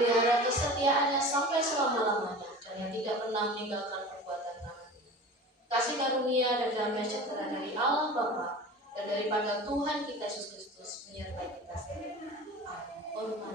memelihara kesetiaannya sampai selama-lamanya, dan yang tidak pernah meninggalkan perbuatan tangannya. Kasih karunia dan damai sejahtera dari Allah Bapa dan daripada Tuhan kita Yesus Kristus menyertai kita semua. Amin.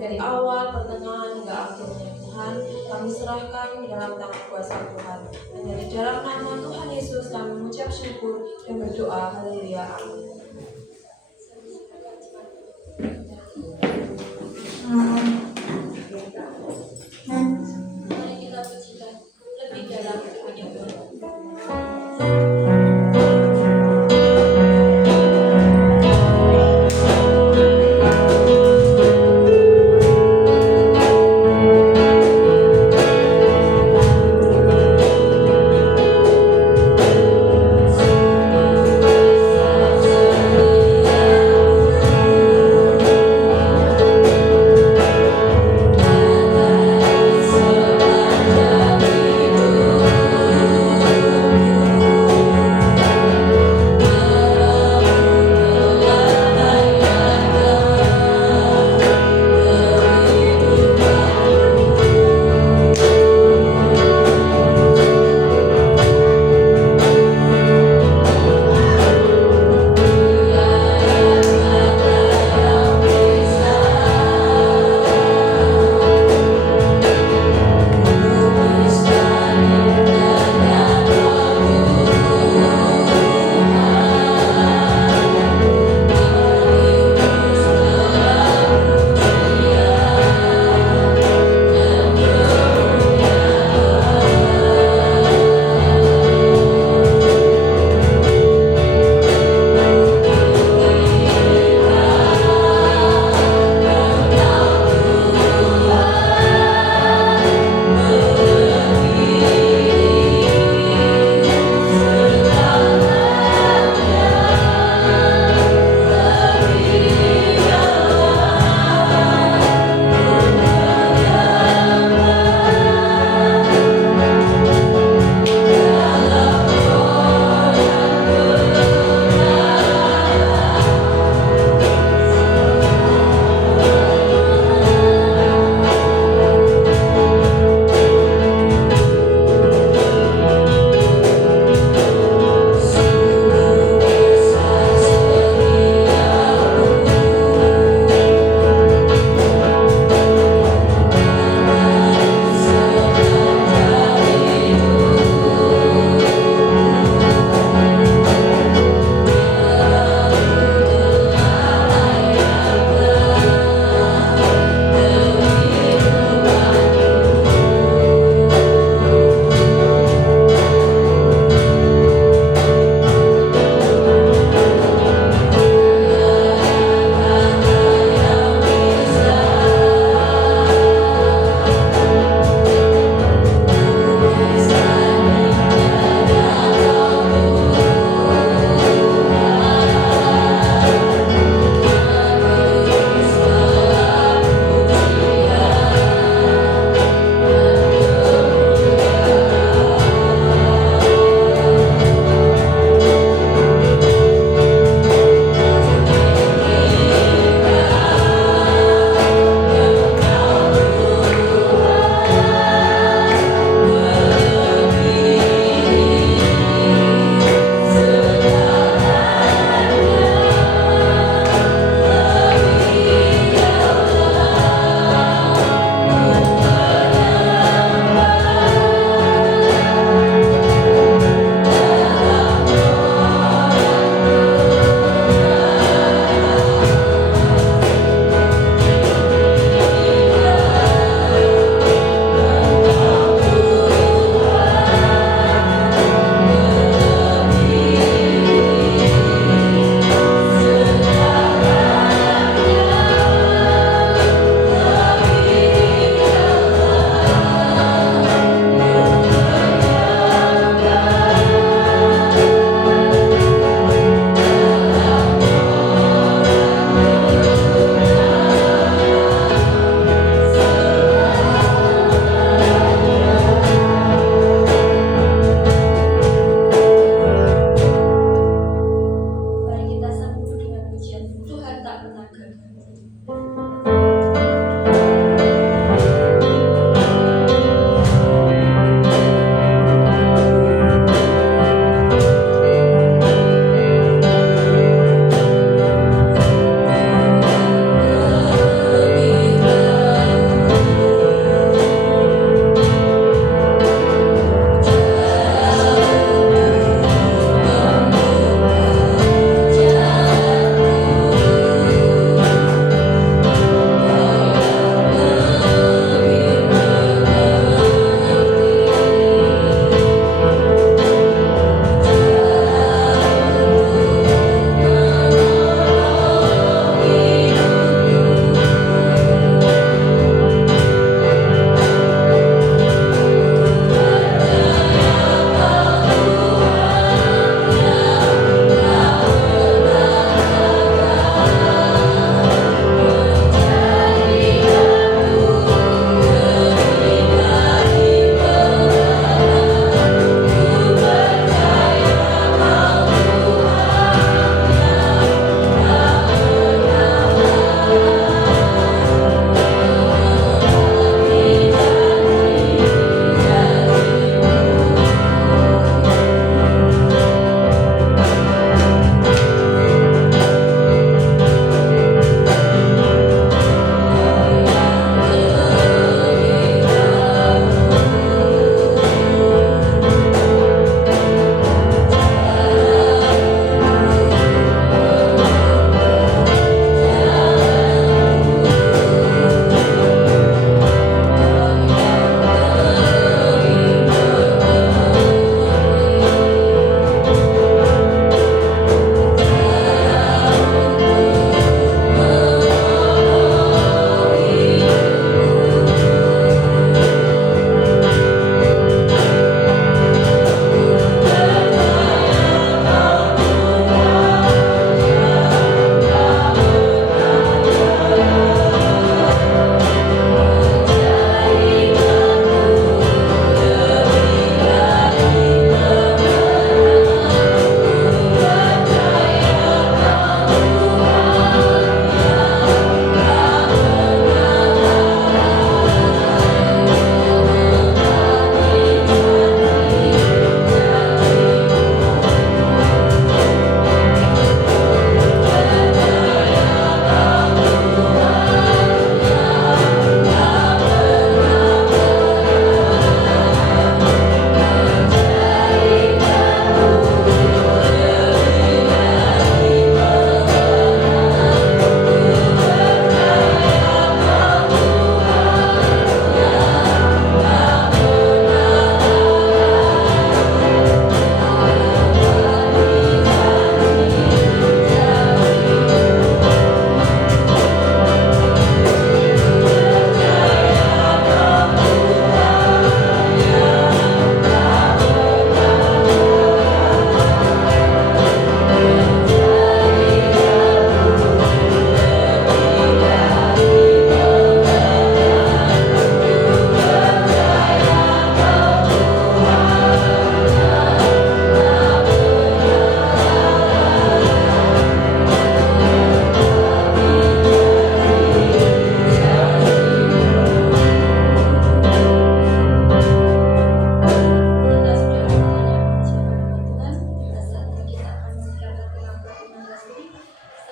dari awal, pertengahan hingga akhirnya. Tuhan, kami serahkan dalam tangan kuasa Tuhan. Dan dari dalam nama Tuhan Yesus kami mengucap syukur dan berdoa. Haleluya. Amin.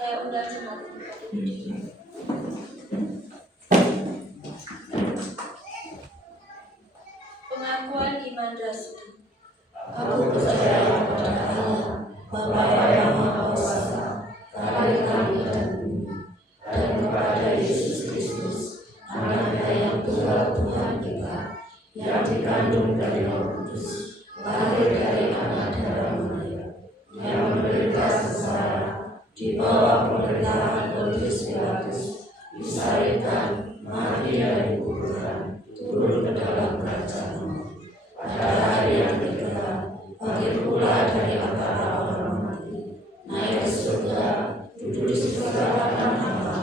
saya undang jemaat kepada diri. Pengakuan iman rasuli. Aku percaya kepada Allah, Bapa yang Maha Kuasa, Tuhan langit dan bumi, dan kepada Yesus Kristus, Anaknya yang tunggal Tuhan kita, yang dikandung dari Roh Kudus, lahir dari anak darah Maria, yang menderita sengsara di bawah pemerintahan Pontius Pilatus, disalibkan, mati dan dikuburkan, turun ke dalam kerajaan Allah. Pada hari yang ketiga, bangkit pula dari antara orang mati, naik ke surga, duduk di sebelah kanan Allah,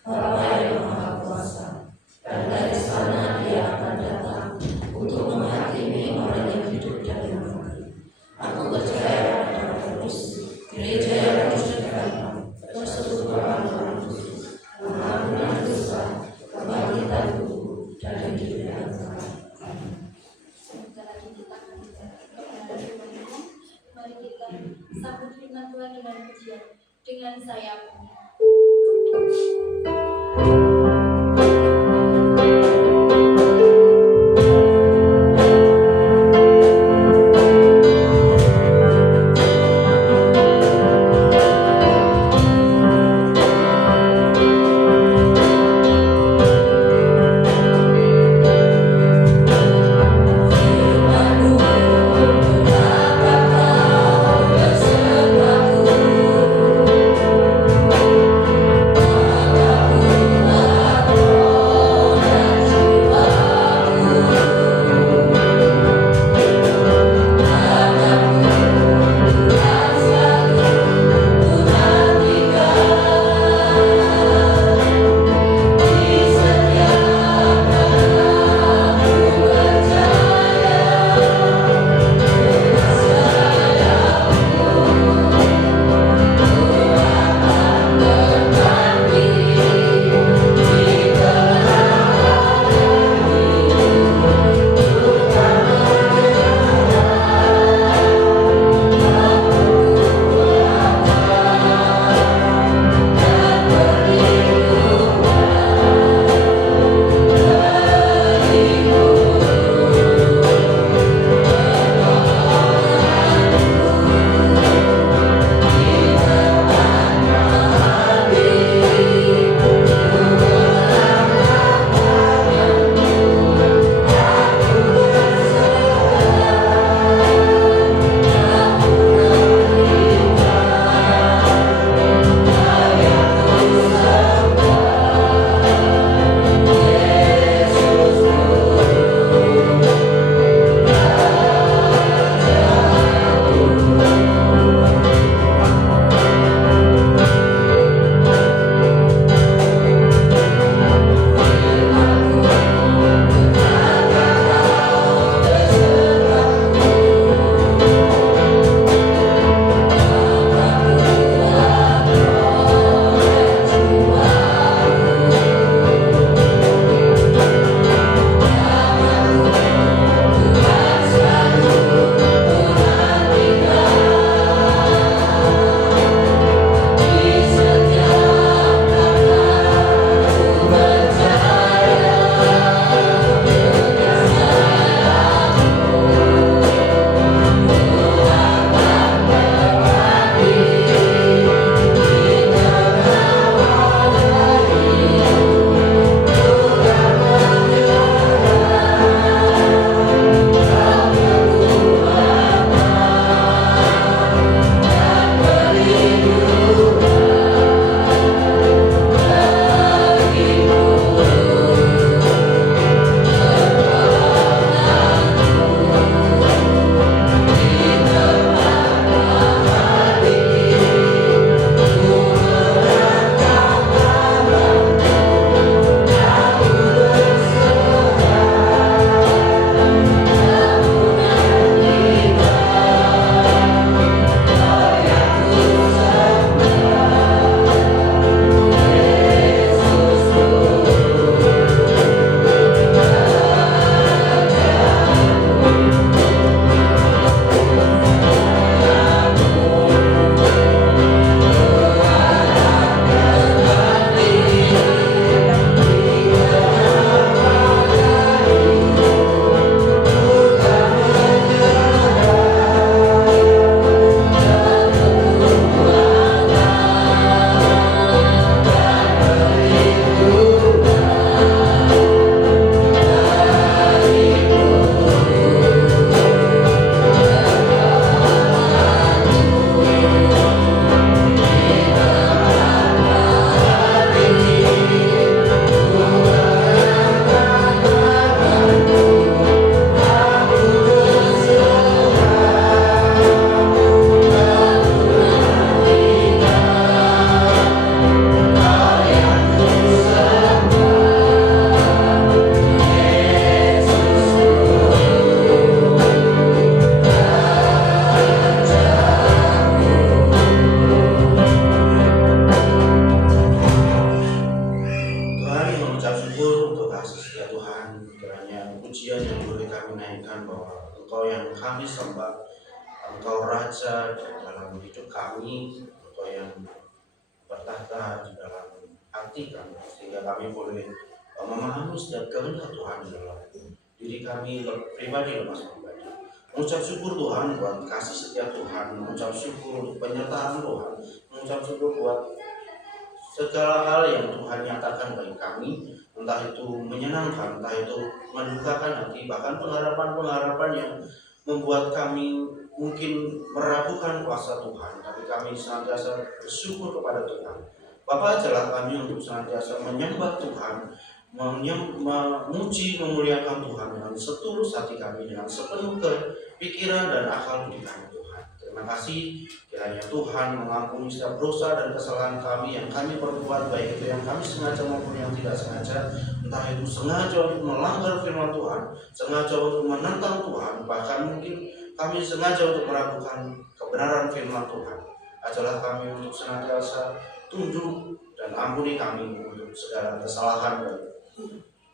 Bapa yang Maha Kuasa, dan dari sana Dia akan datang untuk menghakimi orang yang hidup dan yang mati. Aku percaya pada Kristus, gereja yang kudus dan persekutuan orang kudus, pengampunan dosa, kebangkitan tubuh, dan hidup yang kekal. Sebentar lagi kita akan kepada Tuhan. Mari kita sambut firman Tuhan dengan pujian dengan saya. Aku kami sembah. Engkau Raja di dalam hidup kami, Engkau yang bertahta di dalam hati kami, sehingga kami boleh memahami setiap kehendak Tuhan di dalam diri kami pribadi lepas pribadi. Mengucap syukur Tuhan buat kasih setia Tuhan, mengucap syukur untuk penyertaan Tuhan, mengucap syukur buat segala hal yang Tuhan nyatakan bagi kami, entah itu menyenangkan, entah itu mendukakan hati, bahkan pengharapan-pengharapan yang membuat kami mungkin meragukan kuasa Tuhan, tapi kami senantiasa bersyukur kepada Tuhan. Bapa, ajarlah kami untuk senantiasa menyembah Tuhan, memuji, memuliakan Tuhan dengan setulus hati kami, dengan sepenuh pikiran dan akal budi kami Tuhan. Terima kasih kiranya Tuhan mengampuni setiap dosa dan kesalahan kami yang kami perbuat, baik itu yang kami sengaja maupun yang tidak sengaja, entah itu sengaja untuk melanggar firman Tuhan, sengaja untuk menentang Tuhan, bahkan mungkin kami sengaja untuk meragukan kebenaran firman Tuhan. Ajarlah kami untuk senantiasa tunduk dan ampuni kami untuk segala kesalahan dan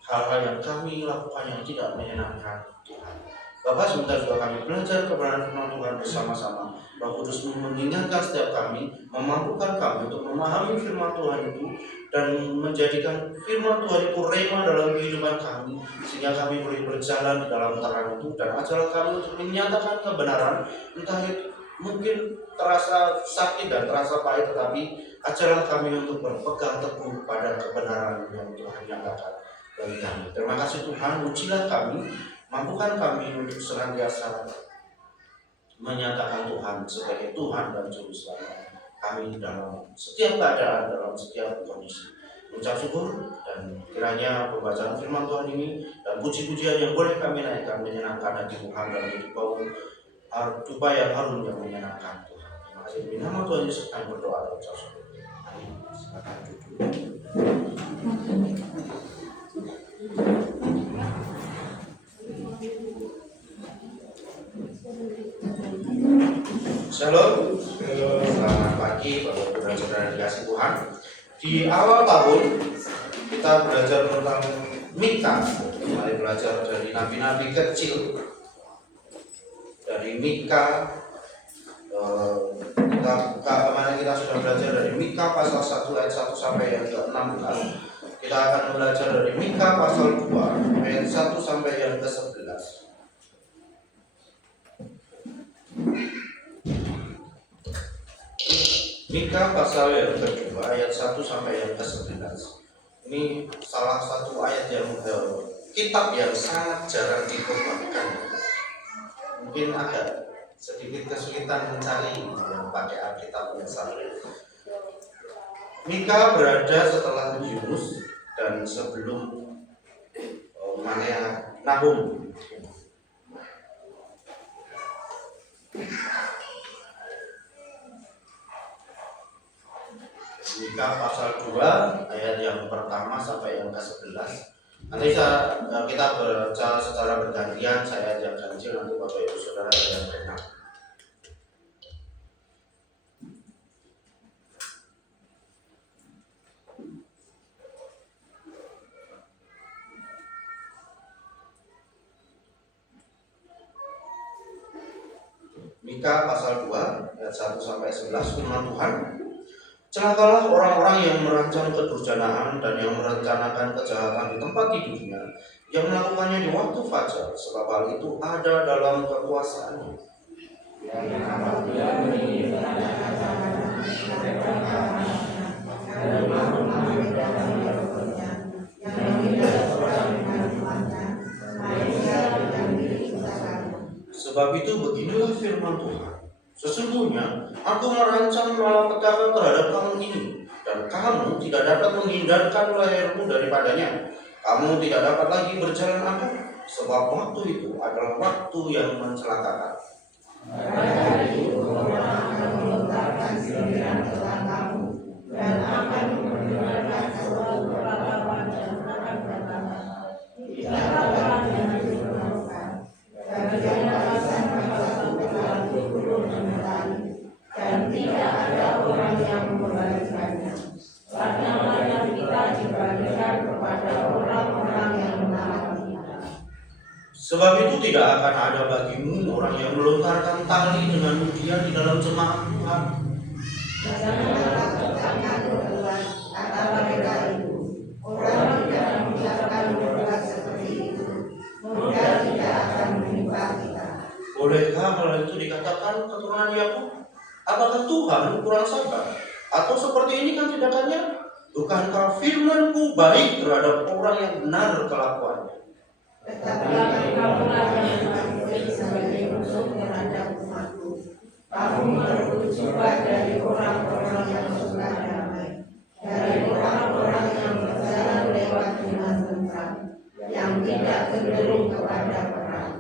hal-hal yang kami lakukan yang tidak menyenangkan Tuhan. Bapak, sebentar juga kami belajar kebenaran firman Tuhan bersama-sama. Roh Kudus mengingatkan setiap kami, memampukan kami untuk memahami firman Tuhan itu dan menjadikan firman Tuhan itu rema dalam kehidupan kami, sehingga kami boleh berjalan di dalam terang itu. Dan ajarlah kami untuk menyatakan kebenaran, entah itu mungkin terasa sakit dan terasa pahit, tetapi ajarlah kami untuk berpegang teguh pada kebenaran yang Tuhan nyatakan bagi kami. Terima kasih Tuhan, ujilah kami, mampukan kami untuk senantiasa menyatakan Tuhan sebagai Tuhan dan Juru Selamat kami dalam setiap keadaan, dalam setiap kondisi. Ucap syukur dan kiranya pembacaan firman Tuhan ini dan puji-pujian yang boleh kami naikkan menyenangkan hati Tuhan dan hidup bau dupa yang harum yang menyenangkan Tuhan. Terima kasih demi nama Tuhan Yesus kami berdoa dan ucap syukur. Amin. Silakan duduk. Shalom, selamat pagi Bapak Ibu dan Saudara dikasih Tuhan. Di awal tahun kita belajar tentang Mika. Mari belajar dari nabi-nabi kecil. Dari Mika, kemarin kita sudah belajar dari Mika pasal 1 ayat 1 sampai yang ke-16. Kita akan belajar dari Mika pasal 2 ayat 1 sampai yang ke-11. Mika pasal yang kedua ayat 1 sampai yang ke-11. Ini salah satu ayat yang kitab yang sangat jarang dibacakan. Mungkin agak sedikit kesulitan mencari yang pakai Alkitab yang sama. Mika berada setelah Yunus dan sebelum Nahum. Mika pasal 2 ayat yang pertama sampai yang ke-11. Nanti kita baca secara bergantian, saya ajak ganjil, nanti Bapak Ibu Saudara yang renang. Mika pasal 2 ayat 1 sampai 11, firman Tuhan. Celakalah orang-orang yang merancang kedurjanaan dan yang merencanakan kejahatan di tempat tidurnya, yang melakukannya di waktu fajar, sebab hal itu ada dalam kekuasaannya. Sebab itu beginilah firman Tuhan. Sesungguhnya aku merancang malapetaka terhadap kamu ini, dan kamu tidak dapat menghindarkan lehermu daripadanya. Kamu tidak dapat lagi berjalan aman, sebab waktu itu adalah waktu yang mencelakakan. Dan akan mendengarkan suatu perkataan dan akan berkata, tidaklah yang dilakukan, dan janganlah dan tidak ada orang yang membalikannya, karena mana kita dibalikan kepada orang-orang yang menahan kita. Sebab itu tidak akan ada bagimu orang yang melontarkan tali dengan mudia di dalam jemaat Tuhan. Janganlah katakan berbuat kata mereka itu. Orang tidak mengucapkan berbuat seperti itu, mudah tidak akan menimpa kita. Bolehkah hal itu dikatakan keturunan Yakub? Apakah Tuhan kurang sabar? Atau seperti ini kan tindakannya? Bukankah firman-Ku baik terhadap orang yang benar kelakuannya? Tetapi kamulah yang baik sebagai musuh terhadap umatku. Kamu merebut jiwa dari orang-orang yang suka damai, dari orang-orang yang berjalan lewat dengan tentram, yang tidak cenderung kepada perang.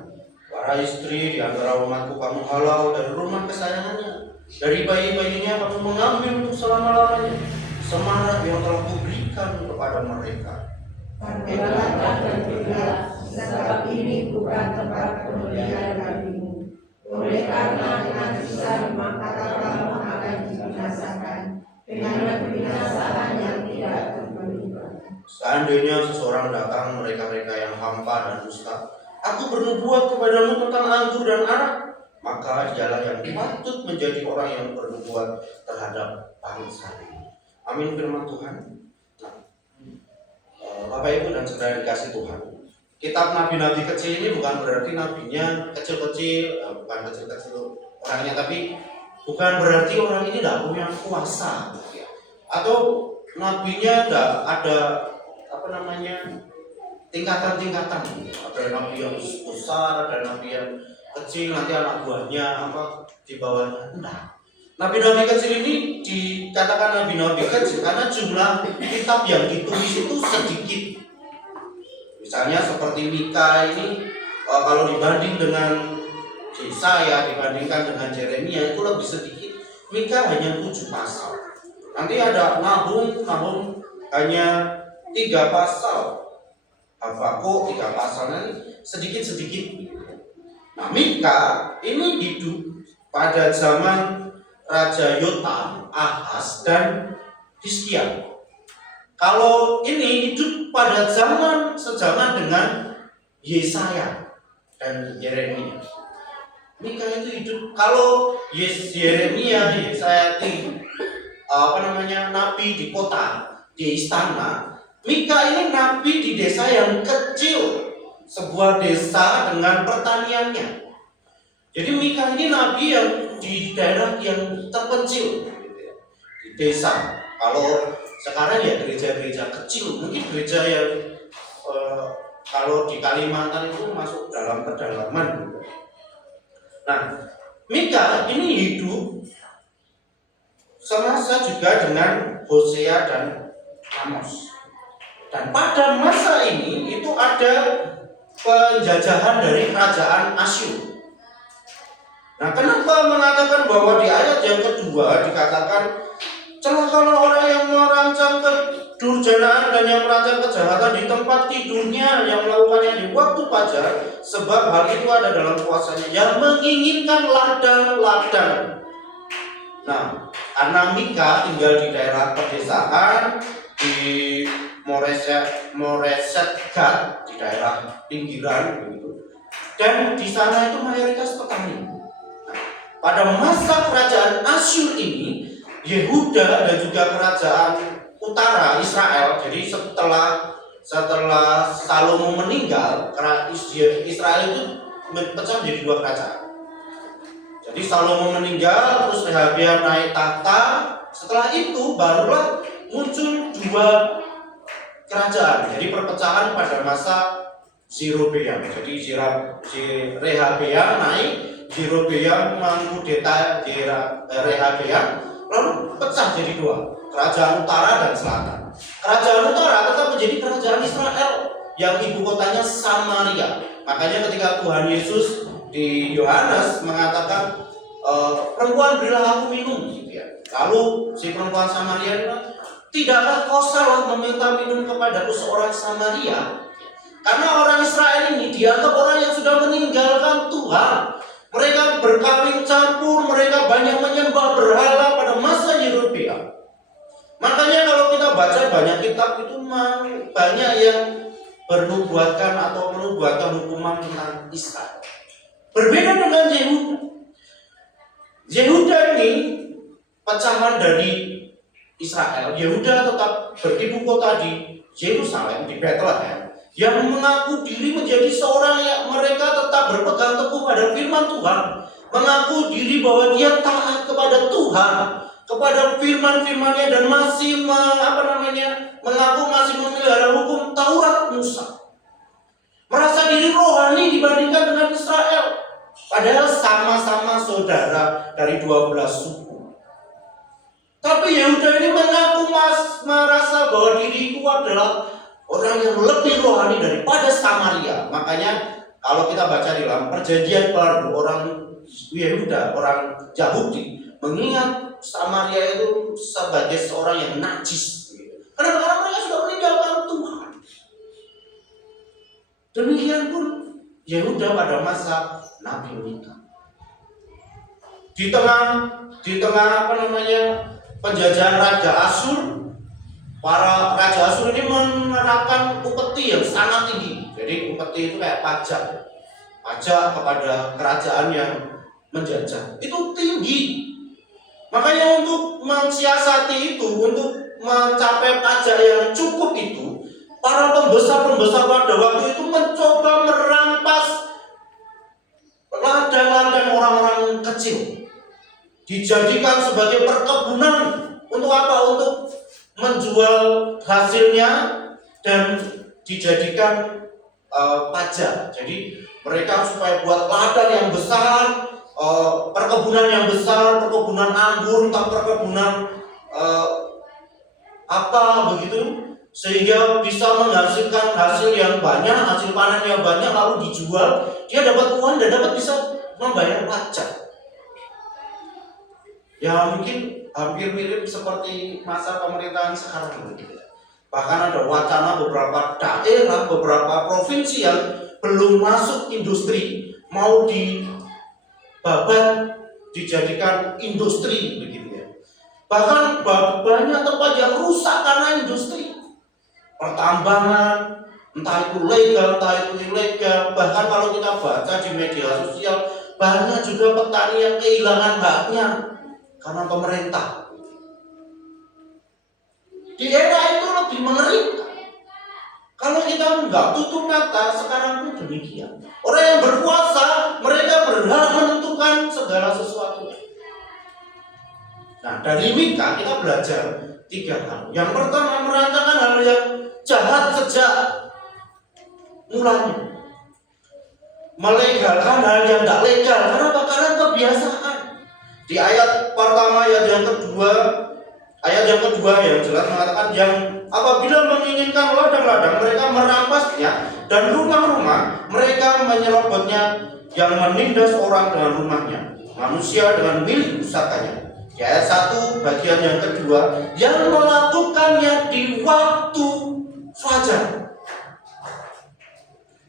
Para istri di antara umatku kamu halau dari rumah kesayangannya. Dari bayi-bayinya kamu mengambil untuk selama-lamanya. Semarak yang telah kuberikan kepada mereka. Berbelakang dan bergerak, sebab ini bukan tempat kemuliaan bagimu. Oleh karena dengan susah maka kamu akan dibinasakan dengan kebinasaan yang tidak terduga. Seandainya seseorang datang mereka-mereka yang hampa dan dusta, aku bernubuat kepadamu tentang anggur dan arak, maka dialah yang patut menjadi orang yang bernubuat terhadap bangsa ini. Amin firman Tuhan. Bapak Ibu dan saudara dikasih Tuhan, kitab nabi-nabi kecil ini bukan berarti nabinya kecil-kecil, bukan kecil-kecil orangnya, tapi bukan berarti orang ini tidak punya kuasa, atau nabinya tidak ada tingkatan-tingkatan. Ada nabi yang besar, ada nabi yang kecil, nanti anak buahnya di bawahnya. Enggak. Nabi-nabi kecil ini dikatakan nabi-nabi kecil karena jumlah kitab yang ditulis itu sedikit. Misalnya seperti Mika ini, kalau dibanding dengan Yesaya, dibandingkan dengan Yeremia itu lebih sedikit. Mika hanya 7 pasal. Nanti ada Nahum hanya 3 pasal. Habakuk 3 pasal, nanti sedikit-sedikit. Nah, Mika ini hidup pada zaman Raja Yotam, Ahaz, dan Hizkia. Kalau ini hidup pada zaman sejaman dengan Yesaya dan Yeremia. Mika itu hidup, kalau Yeremia, Yesaya itu nabi di kota, di istana. Mika ini nabi di desa yang kecil, sebuah desa dengan pertaniannya. Jadi Mika ini nabi yang di daerah yang terpencil, di desa. Kalau sekarang ya gereja-gereja kecil, mungkin gereja yang kalau di Kalimantan itu masuk dalam pedalaman. Nah, Mika ini hidup semasa juga dengan Hosea dan Amos. Dan pada masa ini itu ada penjajahan dari kerajaan Asyur. Nah, kenapa mengatakan bahwa di ayat yang kedua dikatakan celakalah orang yang merancang kedurjanaan dan yang merancang kejahatan di tempat tidurnya, yang melakukannya di waktu fajar, sebab hal itu ada dalam kuasanya, yang menginginkan ladang-ladang. Nah, karena Mika tinggal di daerah pedesaan di Moreset Gad, di daerah pinggiran begitu, dan di sana itu mayoritas petani. Pada masa kerajaan Asyur ini, Yehuda dan juga kerajaan utara Israel, jadi setelah Salomo meninggal, Israel itu pecah menjadi 2 kerajaan. Jadi Salomo meninggal, terus Rehabeam naik tahta. Setelah itu barulah muncul 2 kerajaan. Jadi perpecahan pada masa Yerobeam. Jadi Rehabeam naik, Yerobeam mengkudeta Rehabeam, lalu pecah jadi 2, kerajaan utara dan selatan. Kerajaan utara tetap menjadi kerajaan Israel yang ibu kotanya Samaria. Makanya ketika Tuhan Yesus di Yohanes mengatakan perempuan berilah aku minum, gitu ya. Lalu si perempuan Samaria bilang, tidakkah kau salah meminta minum kepadaku seorang Samaria? Karena orang Israel ini dianggap orang yang sudah meninggalkan Tuhan. Mereka berkawin campur, mereka banyak menyembah berhala pada masa Yerobeam. Makanya kalau kita baca banyak kitab itu banyak yang bernubuatkan atau menubuatkan hukuman tentang Israel. Berbeda dengan Yehuda. Yehuda ini pecahan dari Israel. Yehuda tetap beribu kota di Yerusalem, di Bethlehem, yang mengaku diri menjadi seorang yang mereka tetap berpegang teguh pada firman Tuhan, mengaku diri bahwa dia taat kepada Tuhan, kepada firman-firmannya, dan masih mengaku masih memelihara hukum Taurat Musa. Merasa diri rohani dibandingkan dengan Israel, padahal sama-sama saudara dari 12 suku. Tapi Yehuda ini mengaku merasa bahwa diriku adalah orang yang lebih rohani daripada Samaria. Makanya kalau kita baca di dalam Perjanjian Baru, orang Yehuda, orang Yahudi, mengingat Samaria itu sebagai seorang yang najis. Karena mereka sudah meninggalkan Tuhan. Demikian pun Yehuda pada masa Nabi Mika. Di tengah penjajahan Raja Asyur, para Raja Asyur ini menerapkan upeti yang sangat tinggi. Jadi upeti itu kayak pajak kepada kerajaan yang menjajah. Itu tinggi. Makanya untuk mensiasati itu, untuk mencapai pajak yang cukup itu, para pembesar-pembesar pada waktu itu mencoba merampas ladang-ladang orang-orang kecil, dijadikan sebagai perkebunan. Untuk apa? Untuk menjual hasilnya dan dijadikan pajak. Jadi mereka supaya buat ladang yang besar, perkebunan yang besar, perkebunan anggur, entah perkebunan apa begitu, sehingga bisa menghasilkan hasil yang banyak, hasil panen yang banyak, lalu dijual, dia dapat uang dan dapat bisa membayar pajak. Ya mungkin hampir mirip seperti masa pemerintahan sekarang ini. Bahkan ada wacana beberapa daerah, beberapa provinsi yang belum masuk industri mau dibabat, dijadikan industri begitu ya. Bahkan banyak tempat yang rusak karena industri. Pertambangan, entah itu legal, entah itu ilegal. Bahkan kalau kita baca di media sosial, banyak juga petani yang kehilangan haknya karena pemerintah. Di era itu lebih mengerikan. Kalau kita nggak tutup mata, sekarang pun demikian. Orang yang berkuasa, mereka berhak menentukan segala sesuatunya. Nah, dari Mika kita belajar 3 hal. Yang pertama, merancangkan hal yang jahat sejak mulanya. Melegalkan hal yang tidak legal. Kenapa? Karena kebiasaan. Di ayat pertama, ayat yang kedua yang jelas mengatakan, yang apabila menginginkan ladang-ladang, mereka merampasnya, dan rumah-rumah mereka menyerobotnya, yang menindas orang dengan rumahnya, manusia dengan milik pusakanya. Di ayat 1 bagian yang kedua, yang melakukannya di waktu fajar.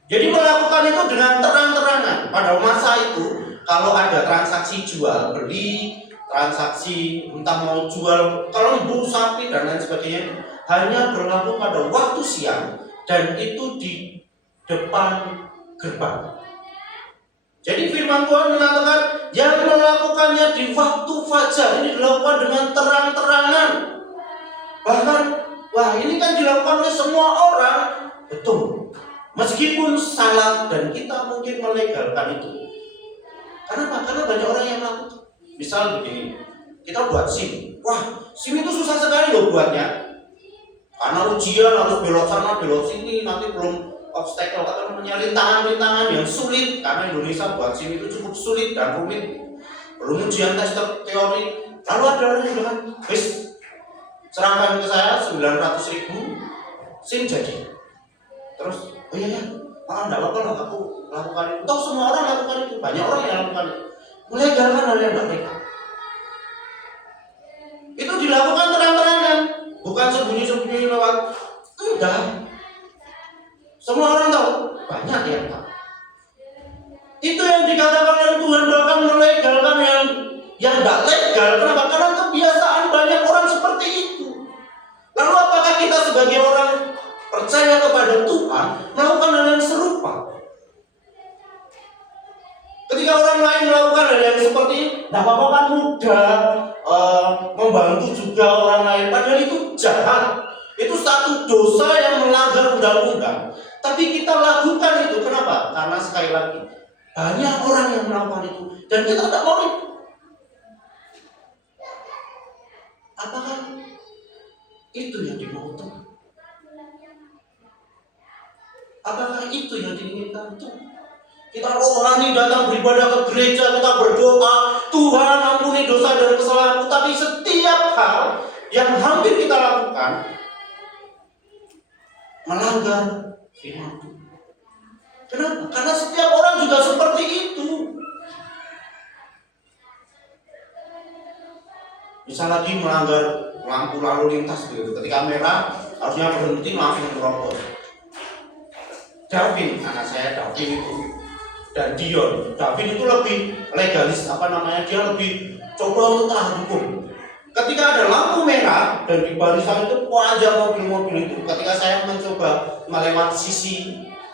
Jadi melakukan itu dengan terang-terangan. Pada masa itu, kalau ada transaksi jual beli, transaksi entah mau jual lembu, sapi dan lain sebagainya, hanya berlaku pada waktu siang, dan itu di depan gerbang. Jadi firman Tuhan mengatakan yang melakukannya di waktu fajar, ini dilakukan dengan terang-terangan. Bahkan, wah ini kan dilakukan oleh semua orang, betul. Meskipun salah dan kita mungkin melegalkan itu. Kenapa? Karena banyak orang yang melakukan. Misal begini, kita buat SIM. Wah, SIM itu susah sekali loh buatnya. Karena ujian harus belok sana, belok sini, nanti belum obstacle atau namanya rintangan-rintangan yang sulit. Karena Indonesia buat SIM itu cukup sulit dan rumit. Belum ujian tes teori. Lalu ada orang yang bilang, wis, serahkan ke saya 900.000 SIM jadi. Terus, oh iya ya, enggak apa-apa lah aku lakukan itu. Toh semua orang lakukan itu, banyak orang yang lakukan itu. Melegalkan hal yang tidak legal. Itu dilakukan terang-terangan, bukan sembunyi-sembunyi lewat. Enggak. Semua orang tahu, banyak yang tahu. Itu yang dikatakan oleh Tuhan, bahkan melegalkan yang tidak legal. Kenapa? Karena kebiasaan banyak orang seperti itu. Lalu apakah kita sebagai orang percaya kepada Tuhan mengganggu juga orang lain, padahal itu jahat. Itu satu dosa yang melanggar undang-undang. Tapi kita lakukan itu, kenapa? Karena sekali lagi banyak orang yang melakukan itu dan kita tidak mau itu. Apakah itu yang dimau Tuhan? Apakah itu yang diinginkan Tuhan? Kita rohani datang beribadah ke gereja, kita berdoa, Tuhan ampuni dosa dan kesalahanku. Tapi setiap hal yang hampir kita lakukan melanggar firman Tuhan. Kenapa? Karena setiap orang juga seperti itu. Misal lagi melanggar lampu lalu lintas begitu, ketika merah harusnya berhenti langsung terobos. Davin, anak saya Davin itu, dan Dion. Davin itu lebih legalis, dia lebih coba untuk taat hukum. Ketika ada lampu merah dan di barisan itu panjang mobil-mobil itu, ketika saya mencoba melewati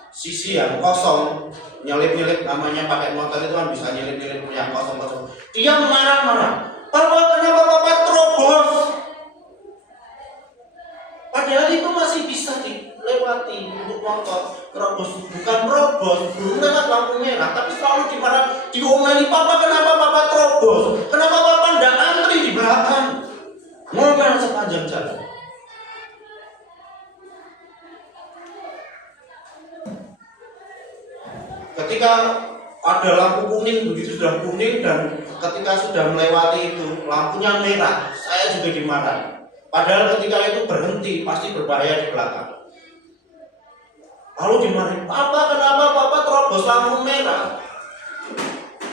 sisi yang kosong, nyelip-nyelip, namanya pakai motor itu kan bisa nyelip-nyelip yang kosong-kosong. Dia marah-marah, "Papa, kenapa Papa terobos?" Padahal itu masih bisa dilewati untuk motor. Terobos bukan merobos, belum lewat lampu merah, tapi selalu diomeli, "Papa, kenapa Papa terobos? Kenapa Papa tidak antri di belakang?" Ngomel sepanjang jalan. Ketika ada lampu kuning, begitu sudah kuning, dan ketika sudah melewati itu lampunya merah, saya juga dimarahi. Padahal ketika itu berhenti pasti berbahaya di belakang. Lalu dimarahi, "Papa, kenapa Papa terobos lampu merah?"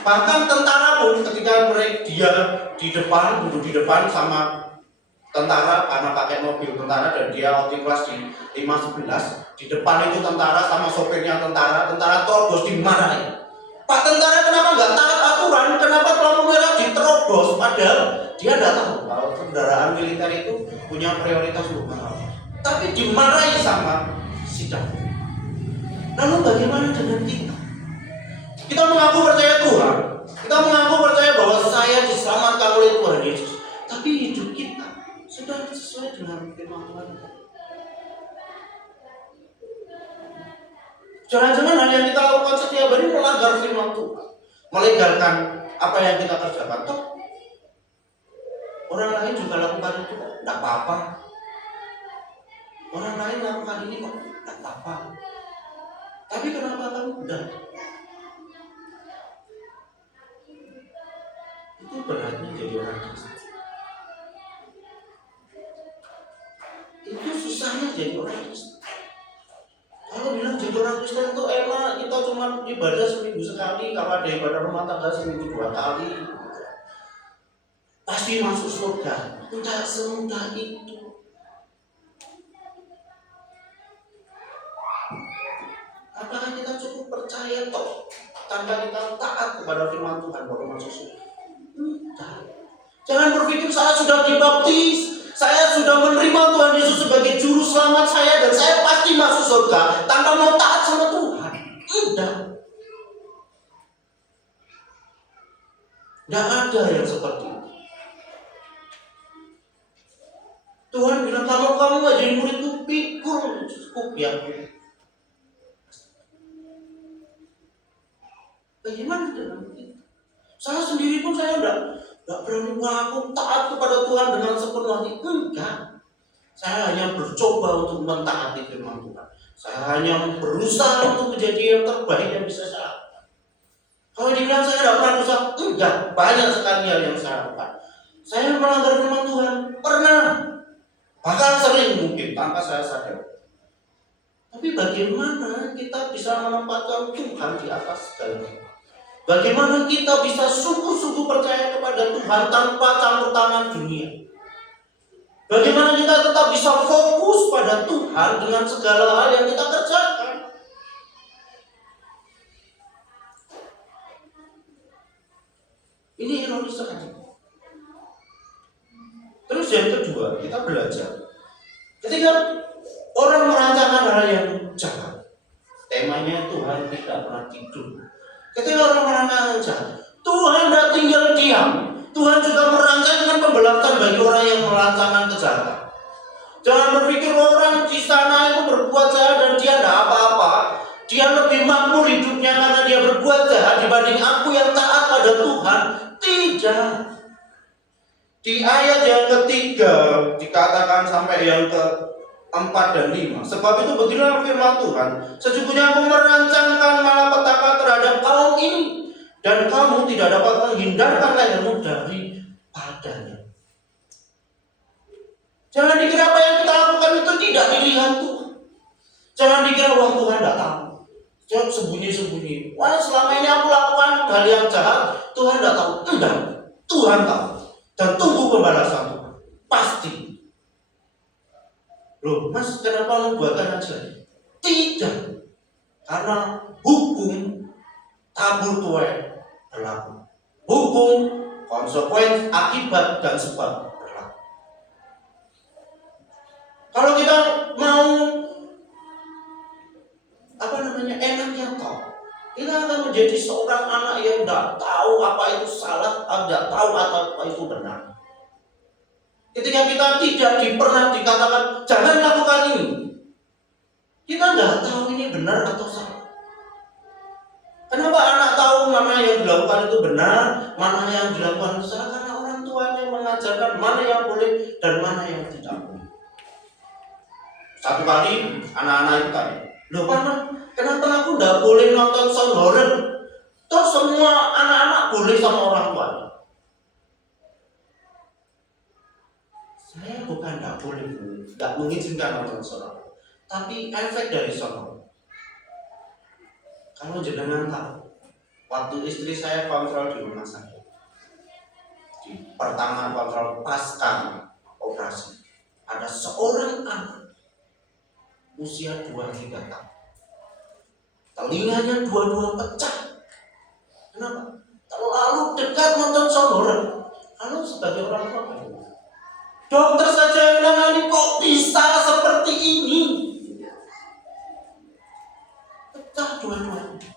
Bahkan tentara pun ketika dia duduk di depan sama tentara, karena pakai mobil tentara dan dia outing kelas di 511, di depan itu tentara sama sopirnya tentara terobos, dimarahi. "Pak tentara, kenapa nggak taat aturan? Kenapa lampu merah diterobos?" Padahal dia tidak tahu kalau kendaraan militer itu punya prioritas untuk mengawal. Tapi dimarahi sama si David. Lalu bagaimana dengan kita? Kita mengaku percaya Tuhan, kita mengaku percaya bahwa saya diselamatkan oleh Tuhan Yesus, tapi hidup kita sudah sesuai dengan firman Tuhan. Jangan-jangan hal yang kita lakukan setiap hari melanggar firman Tuhan, melegalkan apa yang kita kerjakan. Toh orang lain juga lakukan itu, tidak apa-apa. Orang lain lakukan ini kok, tidak apa-apa. Tapi kenapa kamu tidak? Itu beratnya jadi orang Kristen. Itu susahnya jadi orang Kristen. Kalau bilang jadi orang Kristen itu enak, kita cuma ibadah seminggu sekali, kalau ada ibadah rumah tangga seminggu 2 kali, pasti masuk surga. Tidak semudah itu. Apakah kita cukup percaya toh tanpa kita taat kepada firman Tuhan baru masuk surga? Jangan berpikir saya sudah dibaptis, saya sudah menerima Tuhan Yesus sebagai juru selamat saya, dan saya pasti masuk surga tanpa mau taat sama Tuhan. Tidak ada yang seperti itu. Tuhan bilang, kalau kamu gak jadi muridku, pikul cukup ya. Bagaimana dengan kita? Saya sendiri pun saya tidak berani mengaku taat kepada Tuhan dengan sepenuh hati. Enggak. Saya hanya bercoba untuk mentaati firman Tuhan. Saya hanya berusaha untuk menjadi yang terbaik yang bisa saya lakukan. Kalau dibilang saya tidak pernah dosa, enggak. Banyak sekali hal yang saya lakukan. Saya melanggar firman Tuhan, pernah. Bahkan sering mungkin tanpa saya sadar. Tapi bagaimana kita bisa menempatkan Tuhan di atas segalanya? Bagaimana kita bisa sungguh-sungguh percaya kepada Tuhan tanpa campur tangan dunia? Bagaimana kita tetap bisa fokus pada Tuhan dengan segala hal yang kita kerjakan? Ini ironis sekali. Terus yang kedua, kita belajar. Ketika orang merancangkan hal yang jahat, temanya Tuhan tidak pernah tidur. Ketika orang merancangkan jahat, Tuhan tidak tinggal diam. Tuhan juga merancang dengan pembalasan bagi orang yang merancangkan kejahatan. Jangan berpikir orang di sana itu berbuat jahat dan dia tidak apa-apa. Dia lebih makmur hidupnya karena dia berbuat jahat dibanding aku yang taat pada Tuhan. Tidak. Di ayat yang ketiga dikatakan sampai yang ke-4 dan 5. Sebab itu beginilah firman Tuhan. Sesungguhnya aku merancangkan malapetaka terhadap kaum ini, dan kamu tidak dapat menghindarkan lehermu daripadanya. Jangan dikira apa yang kita lakukan itu tidak dilihat Tuhan. Jangan dikira Tuhan tidak tahu. Jangan sembunyi-sembunyi. Wah, selama ini aku lakukan hal yang jahat, Tuhan tidak tahu. Enggak, Tuhan tahu. Dan tunggu pembalasan Tuhan. Pasti. Loh, Mas, kenapa membuatkan aja? Tidak. Karena hukum tabur tuai berlaku. Hukum, konsekuensi, akibat, dan sebab berlaku. Kalau kita mau enaknya tahu, kita akan menjadi seorang anak yang tidak tahu apa itu salah, tidak tahu apa itu benar. Ketika kita tidak pernah dikatakan jangan lakukan ini, kita tidak tahu ini benar atau salah. Kenapa anak tahu mana yang dilakukan itu benar, mana yang dilakukan itu salah? Karena orang tuanya mengajarkan mana yang boleh dan mana yang tidak boleh. Satu kali anak-anak itu tanya, loh Pak, kenapa aku tidak boleh nonton sound horror? Toh semua anak-anak boleh sama orang tuanya. Saya bukan tidak boleh, tidak mengizinkan nonton sound horror, tapi efek dari sound horror. Kalau jenengan tahu, waktu istri saya kontrol di rumah sakit, di pertama kontrol pasca operasi, ada seorang anak usia 2-3 tahun, telinganya dua-dua pecah. Kenapa? Terlalu dekat nonton sound horror. Lalu sebagai orang tua, dokter saja yang menangani, kok bisa seperti ini? Pecah dua-duanya.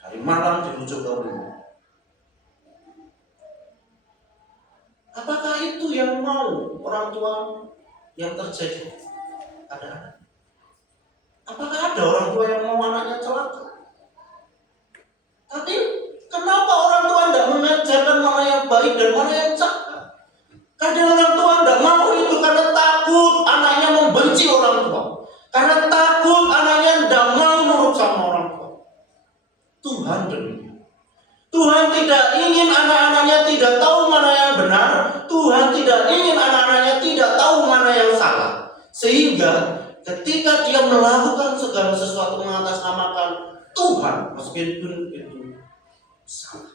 Hari malam dirujuk ke rumah. Apakah itu yang mau orang tua yang terjadi pada anak? Apakah ada orang tua yang mau anaknya celaka? Tapi kenapa orang tua tidak mengajarkan mana yang baik dan mana yang celaka? Kadang orang tua tidak mau itu karena takut anaknya membenci orang tua, karena takut anaknya tidak mau nurut sama orang tua. Tuhan demikian. Tuhan tidak ingin anak-anaknya tidak tahu mana yang benar. Tuhan tidak ingin anak-anaknya tidak tahu mana yang salah. Sehingga ketika dia melakukan segala sesuatu mengatasnamakan Tuhan, meskipun itu salah.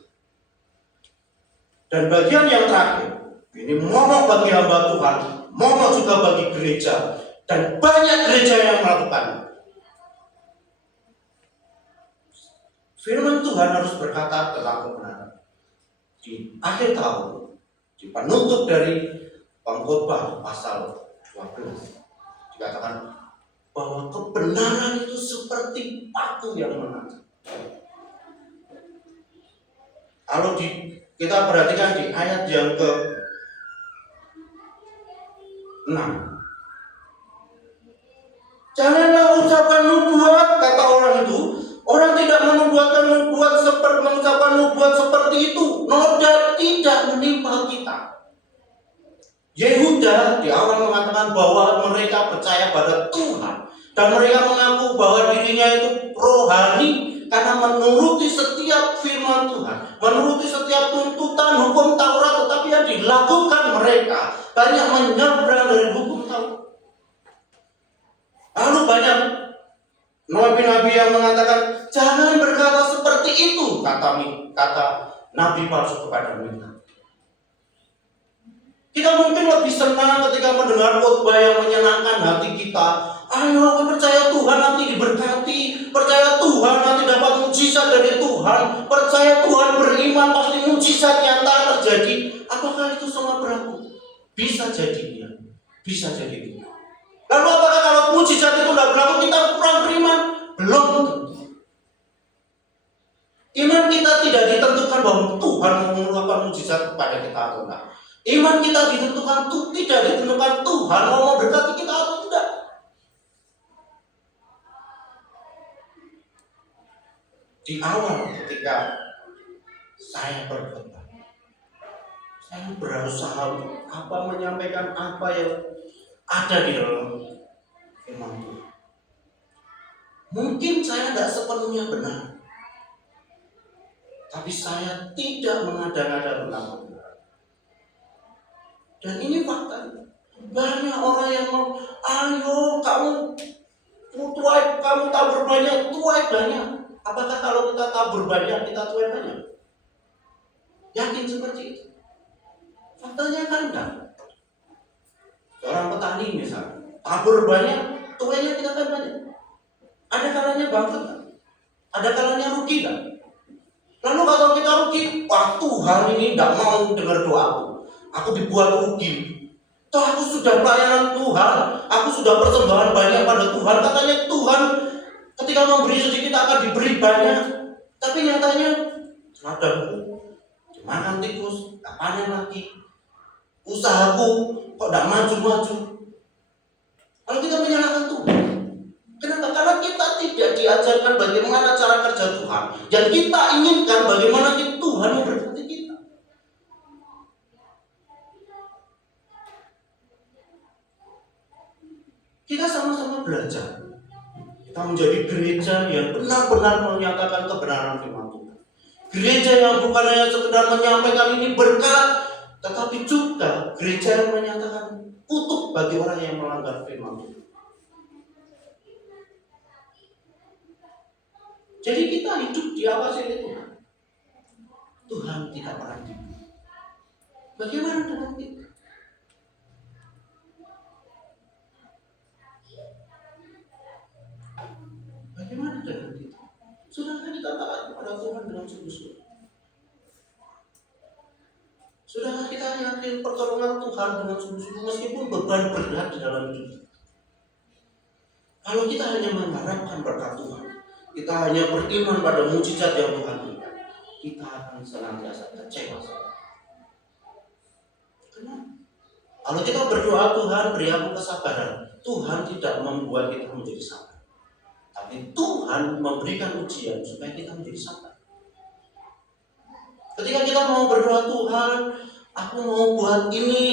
Dan bagian yang terakhir, ini momok bagi hamba Tuhan, momok juga bagi gereja, dan banyak gereja yang melakukan. Firman Tuhan harus berkata tentang kebenaran. Di akhir tahun, di penutup dari Pengkhotbah pasal 12, dikatakan bahwa kebenaran itu seperti batu yang menanjak. Kalau kita perhatikan di ayat yang ke-6, janganlah ucapan nubuat, kata orang itu. Orang tidak mengucapkan nubuat seperti itu, noda tidak menimpa kita. Yehuda di awal mengatakan bahwa mereka percaya pada Tuhan dan mereka mengaku bahwa dirinya itu rohani karena menuruti setiap firman Tuhan, menuruti setiap tuntutan hukum Taurat, tetapi yang dilakukan mereka banyak menyeberang dari hukum Taurat. Lalu banyak nabi-nabi yang mengatakan jangan berkata seperti itu, kata nabi palsu kepada mereka. Kita mungkin lebih senang ketika mendengar khotbah yang menyenangkan hati kita. Ayo percaya Tuhan nanti diberkati, percaya Tuhan nanti dapat mujizat dari Tuhan, percaya Tuhan beriman pasti mujizat nyata terjadi. Apakah itu semua berlaku? Bisa jadi ya, bisa jadi tidak. Lalu apakah kalau mujizat itu tidak berlaku kita kurang beriman? Belum tentu. Iman kita tidak ditentukan bahwa Tuhan mau melakukan mujizat kepada kita atau tidak. Iman kita ditentukan tidak Tuhan mau memberkati kita atau tidak. Di awal ketika saya berkhotbah, saya berusaha untuk menyampaikan apa yang ada di dalam firman Tuhan. Mungkin saya tidak sepenuhnya benar, tapi saya tidak mengada-ngada tentang benar. Dan ini fakta. Banyak orang yang mau, ayo kamu tuai, kamu tabur banyak, tuai banyak. Apakah kalau kita tabur banyak, kita tuai banyak? Yakin seperti itu? Faktanya kan enggak. Seorang petani misalnya, tabur banyak, tuainya kita kan banyak. Ada kalanya bangkrut kan? Ada kalanya rugi kan? Lalu kalau kita rugi, wah Tuhan ini tidak mau dengar doaku. Aku dibuat rugi. Toh aku sudah pelayanan Tuhan, aku sudah persembahan banyak pada Tuhan. Katanya Tuhan ketika memberi sedikit akan diberi banyak. Tapi nyatanya ladangku dimakan tikus, tak panen lagi. Usahaku kok tidak maju-maju. Kalau kita menyalahkan Tuhan, kenapa? Karena kita tidak diajarkan bagaimana cara kerja Tuhan. Dan kita inginkan bagaimana Tuhan memberkati kita. Kita sama-sama belajar. Kita menjadi gereja yang benar-benar menyatakan kebenaran firman Tuhan. Gereja yang bukan hanya sekedar menyampaikan ini berkat, tetapi juga gereja yang menyatakan kutuk bagi orang yang melanggar firman Tuhan. Jadi kita hidup diawasi oleh Tuhan. Tuhan tidak pernah tipu. Bagaimana dengan kita? Bagaimana dengan kita? Sudahkah kita taat kepada Tuhan dengan sungguh-sungguh? Sudahkah kita yakin pertolongan Tuhan dengan sungguh-sungguh meskipun beban berat di dalam hidup kita? Kalau kita hanya mengharapkan berkat Tuhan, kita hanya beriman pada mujizat yang Tuhan berikan, kita akan senantiasa kecewa. Kenapa? Kalau kita berdoa Tuhan beri aku kesabaran, Tuhan tidak membuat kita menjadi sabar. Tapi Tuhan memberikan ujian supaya kita menjadi sabar. Ketika kita mau berdoa Tuhan, aku mau buat ini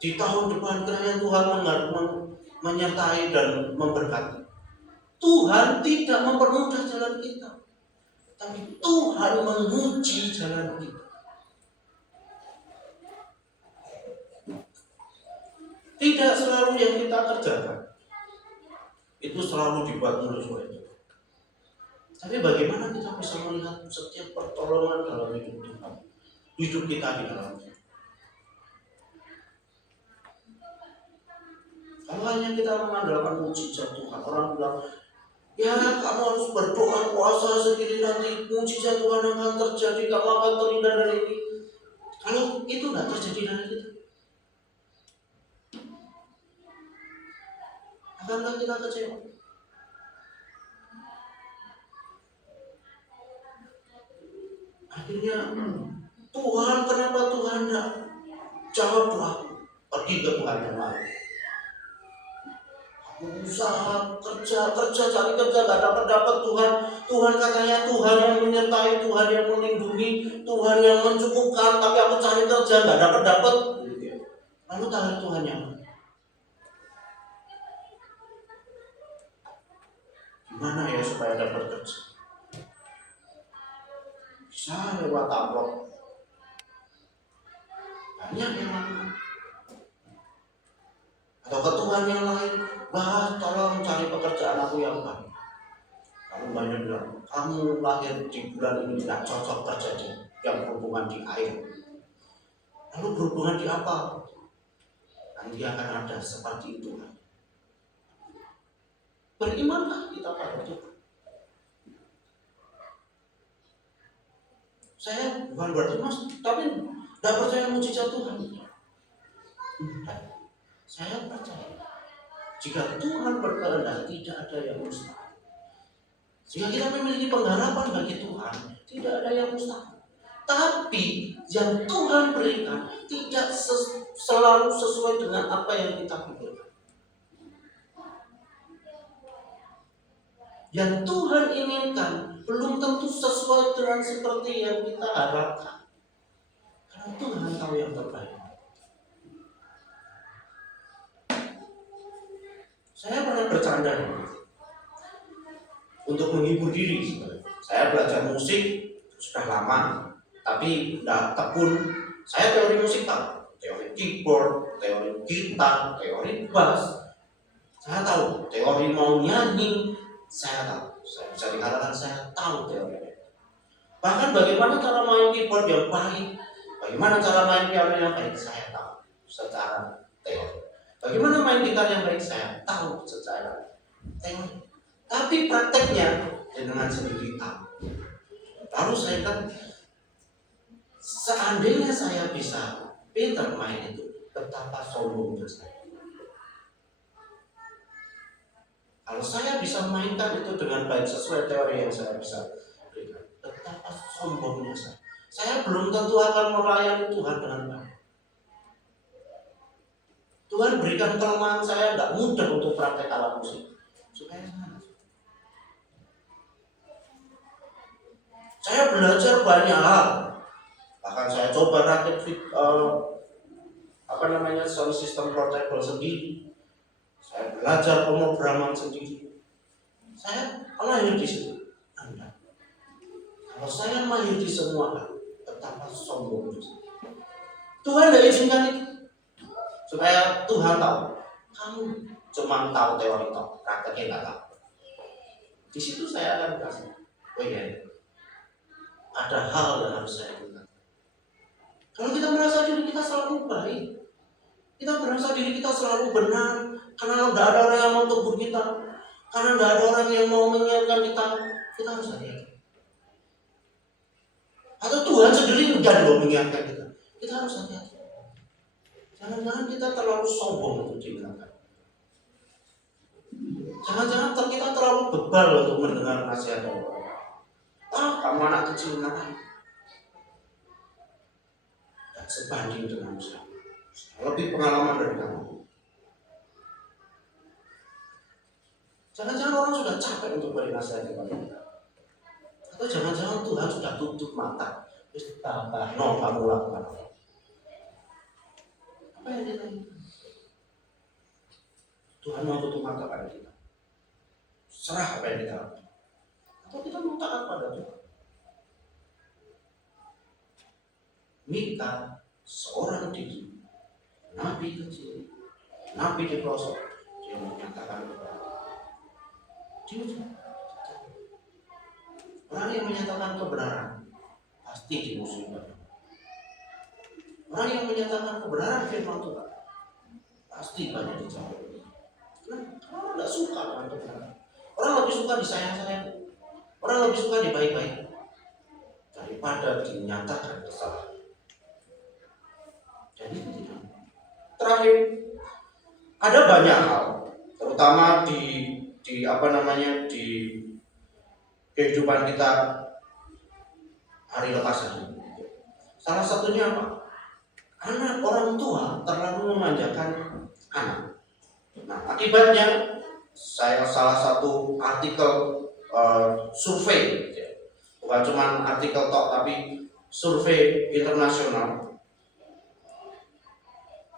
di tahun depan, kiranya Tuhan menyertai dan memberkati. Tuhan tidak mempermudah jalan kita, tapi Tuhan menguji jalan kita. Tidak selalu yang kita kerjakan itu selalu dibuat mulus oleh Tuhan. Tapi bagaimana kita bisa melihat setiap pertolongan dalam hidup Tuhan, hidup kita di dalamnya? Kalau hanya kita mengandalkan mujizat Tuhan, orang bilang, ya kamu harus berdoa, puasa segini nanti mujizat Tuhan akan terjadi, kamu akan terhindar dari ini. Kalau itu tidak terjadi dari kita, akankah kita kecewa? Akhirnya Tuhan, kenapa Tuhan tidak jawab doaku? Pergi ke Tuhan yang lain. Usaha, kerja, cari kerja, gak dapat Tuhan katanya Tuhan yang menyertai, Tuhan yang melindungi, Tuhan yang mencukupkan, tapi aku cari kerja, gak dapat. Lalu cari Tuhan yang mana? Gimana ya supaya dapat kerja? Bisa lewat amplop. Banyak yang lakukan. Atau ke Tuhan yang lain, tolong cari pekerjaan aku yang baik. Lalu banyak bilang, kamu lahir di bulan ini tidak cocok kerja yang berhubungan di air. Lalu berhubungan di apa? Nanti akan ada seperti itu. Berimankah kita pada Tuhan? Saya bukan berarti tapi tidak percaya mujizat Tuhan. Saya percaya jika Tuhan berkehendak tidak ada yang mustahil. Jika kita memiliki pengharapan bagi Tuhan, tidak ada yang mustahil. Tapi yang Tuhan berikan tidak selalu sesuai dengan apa yang kita pikirkan. Yang Tuhan inginkan belum tentu sesuai dengan seperti yang kita harapkan. Karena Tuhan tahu yang terbaik. Saya pernah bercanda untuk menghibur diri. Saya belajar musik sudah lama, tapi tidak tekun. Saya teori musik tahu, teori keyboard, teori gitar, teori bass. Saya tahu teori mau nyanyi, saya tahu. Saya bisa dikatakan saya tahu teori. Bahkan bagaimana cara main keyboard yang baik, bagaimana cara main piano yang baik, saya tahu secara teori. Bagaimana main gitar yang baik, saya tahu secara teori. Tapi prakteknya dengan sendiri tahu. Lalu saya kan, seandainya saya bisa pintar main itu, betapa sombongnya saya. Kalau saya bisa mainkan itu dengan baik sesuai teori yang saya bisa berikan, betapa sombongnya saya. Saya belum tentu akan melayani Tuhan dengan baik. Tuhan berikan kelemahan saya tidak mudah untuk praktek alat musik. Supaya saya belajar banyak hal. Bahkan saya coba rakit sound system portable sendiri. Saya belajar pemrograman sendiri. Saya lahir di situ. Kalau saya mahir di semua hal, betapa sombong itu. Tuhan tidak izinkan itu. Supaya Tuhan tahu, kamu cuma tahu teori toh, prakteknya nggak tahu. Di situ saya akan kasih, oh iya, ada hal yang harus saya ingat. Kalau kita merasa diri kita selalu baik, kita merasa diri kita selalu benar, karena tidak ada orang yang mau tegur kita, karena tidak ada orang yang mau mengingatkan kita harus hati-hati. Atau Tuhan sendiri enggak mau mengingatkan kita harus hati-hati. Jangan-jangan kita terlalu sombong untuk diingatkan. Jangan-jangan kita terlalu bebal untuk mendengar nasihat orang. Kamu anak kecil ngapain? Dan sebanding dengan saya. Lebih pengalaman dari kamu. Jangan-jangan orang sudah capek untuk beri nasihat kepada kita. Atau jangan-jangan Tuhan sudah tutup mata. Terus kamu lakukan. Apa yang kita inginkan? Tuhan mau tutup mata pada kita. Serah apa yang kita lakukan. Atau kita mau taat pada Tuhan. Mika, seorang diri, nabi kecil, nabi di pelosok, dia menyatakan dia orang yang menyatakan kebenaran pasti dimusuhi. Orang yang menyatakan kebenaran firman Tuhan pasti banyak dijauhi. Karena tidak suka dengan kebenaran. Orang lebih suka disayang-sayang. Orang lebih suka dibaik-baik daripada dinyatakan kesalahan. Jadi tidak. Terakhir, ada banyak hal, terutama di kehidupan kita hari lepas ini. Salah satunya apa? Anak orang tua terlalu memanjakan anak. Nah, akibatnya saya salah satu artikel survei, bukan cuma artikel tok, tapi survei internasional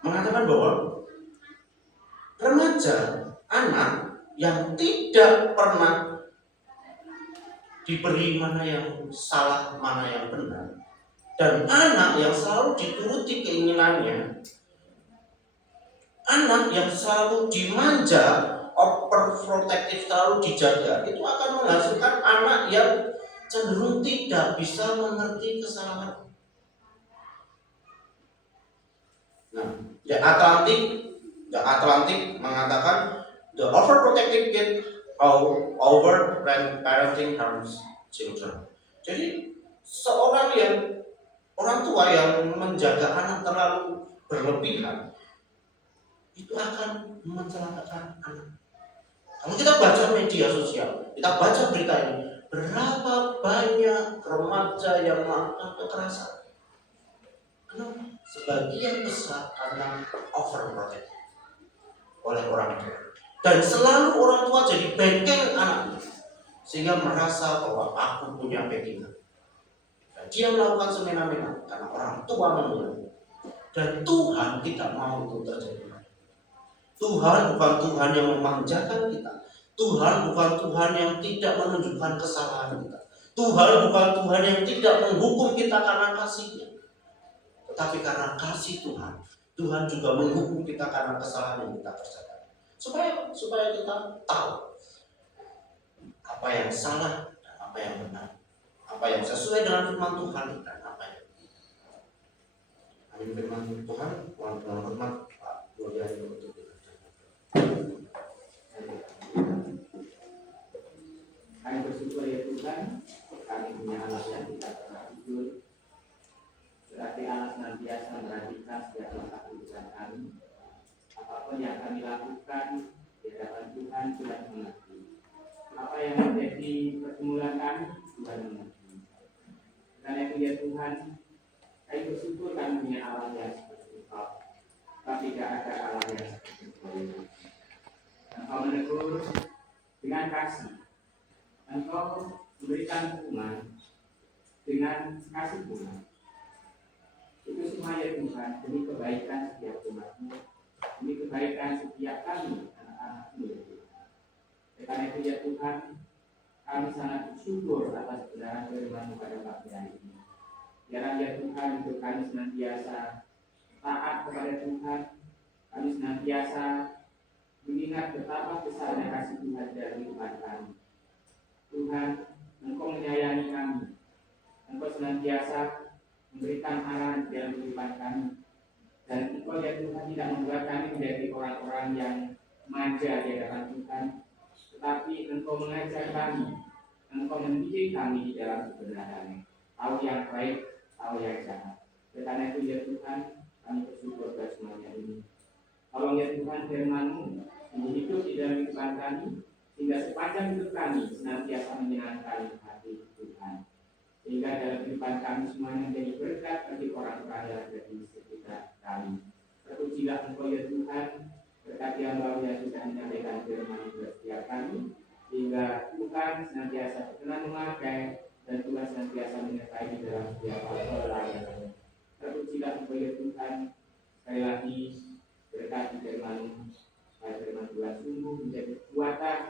mengatakan bahwa remaja, anak yang tidak pernah diberi mana yang salah, mana yang benar, dan anak yang selalu dituruti keinginannya, anak yang selalu dimanja, overprotective, selalu dijaga, itu akan menghasilkan anak yang cenderung tidak bisa mengerti kesalahan. Nah, The Atlantic mengatakan the overprotective kid over parenting harms children. Jadi orang tua yang menjaga anak terlalu berlebihan itu akan mencelakakan anak. Kalau kita baca media sosial, kita baca berita ini, berapa banyak remaja yang melakukan kekerasan. sebagian besar karena overprotect oleh orang tua. Dan selalu orang tua jadi backing anaknya, sehingga merasa bahwa aku punya backingan. Dan dia melakukan semena-mena karena orang tua memulai. Dan Tuhan tidak mau itu terjadi. Tuhan bukan Tuhan yang memanjakan kita. Tuhan bukan Tuhan yang tidak menunjukkan kesalahan kita. Tuhan bukan Tuhan yang tidak menghukum kita karena kasih-Nya. Tetapi karena kasih Tuhan, Tuhan juga menghukum kita karena kesalahan yang kita kerjakan. Supaya kita tahu apa yang salah dan apa yang benar, apa yang sesuai dengan firman Tuhan dan apa yang tidak. Amin. Firman Tuhan, Tuhan hormat Pak Gloria untuk kita. Kami bersyukur ya Tuhan, kami punya Allah yang tidak pernah tidur. Berarti Allah senantiasa memperhatikan setiap langkah kehidupan kami. Apapun yang kami lakukan di hadapan Tuhan, Tuhan mengerti. Apa yang menjadi pergumulan kami, Tuhan mengerti. Karena itu ya Tuhan, kami bersyukur kami punya Allah yang seperti Engkau. Tapi tidak ada Allah yang seperti Engkau. Engkau menegur dengan kasih. Engkau memberikan hukuman dengan kasih Tuhan. Itu semua ya Tuhan, demi kebaikan setiap umat-Mu, demi kebaikan setiap kami, anak-anak-Mu. Karena itu ya Tuhan, kami sangat bersyukur atas kebenaran firman-Mu pada pagi hari ini. Biarlah ya Tuhan, untuk kami senantiasa taat kepada Tuhan, kami senantiasa mengingat betapa besarnya kasih Tuhan dalam kehidupan kami. Tuhan, Engkau menyayangi kami. Engkau senantiasa memberikan arahan dalam kehidupan kami. Dan Engkau ya Tuhan tidak membuat kami menjadi orang-orang yang manja di hadapan Tuhan, tetapi Engkau mengajar kami, Engkau mendidik kami di dalam kebenaran. Tahu yang baik, tahu yang jahat. Karena itu ya Tuhan, kami bersyukur atas semuanya ini. Tolong ya Tuhan firman-Mu hidup di dalam kehidupan kami, sehingga sepanjang hidup kami senantiasa menyenangkan hati Tuhan. Sehingga dalam kehidupan kami semuanya menjadi berkat bagi orang-orang yang ada di sekitar kami. Terpujilah Engkau ya Tuhan, berkati hamba-Mu yang sudah menyampaikan firman kepada setiap kami, sehingga Tuhan senantiasa berkenan memakai dan Tuhan senantiasa menyertai di dalam setiap pelayanan. Terpujilah Engkau ya Tuhan, sekali lagi berkati firman-Mu, supaya firman Tuhan sungguh menjadi kekuatan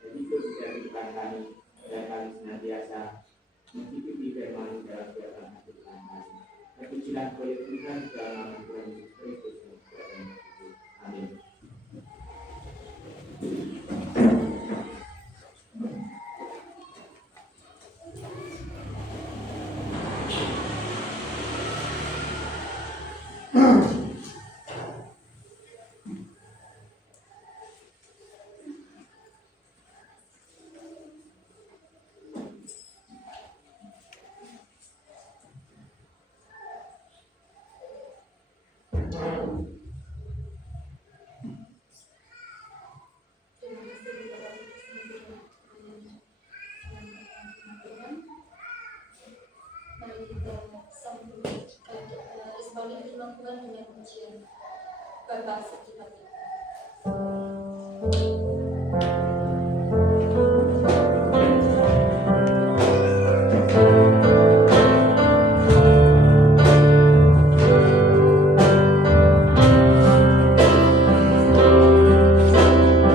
dan hidup di dalam kehidupan kami, dan kami senantiasa mengikuti firman dalam kehidupan kami. Terpujilah Engkau ya Tuhan, dalam nama Tuhan Yesus Kristus. Amin. Bapak sejati. Segala yang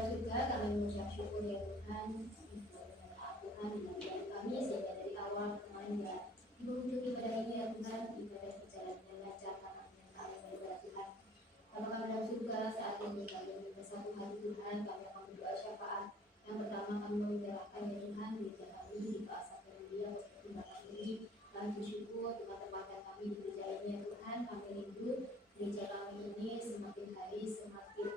dalam surga, kami mengucap syukur ya Tuhan, Tuhan mengajar kami sehingga dari awal kemarin di penghujung ibadah ini ya Tuhan, ibadah berjalan dengan lancar karena kami daripada Tuhan. Bapa kami dalam surga, saat ini kami bersatu hati Tuhan, kami akan berdoa syafaat. Yang pertama kami menyerahkan ya Tuhan gereja kami di Pak Asaf Mulia seperti Bapak ini. Kami bersyukur Tuhan tempatkan kami di gereja ini ya Tuhan, kami rindu gereja kami ini semakin hari semakin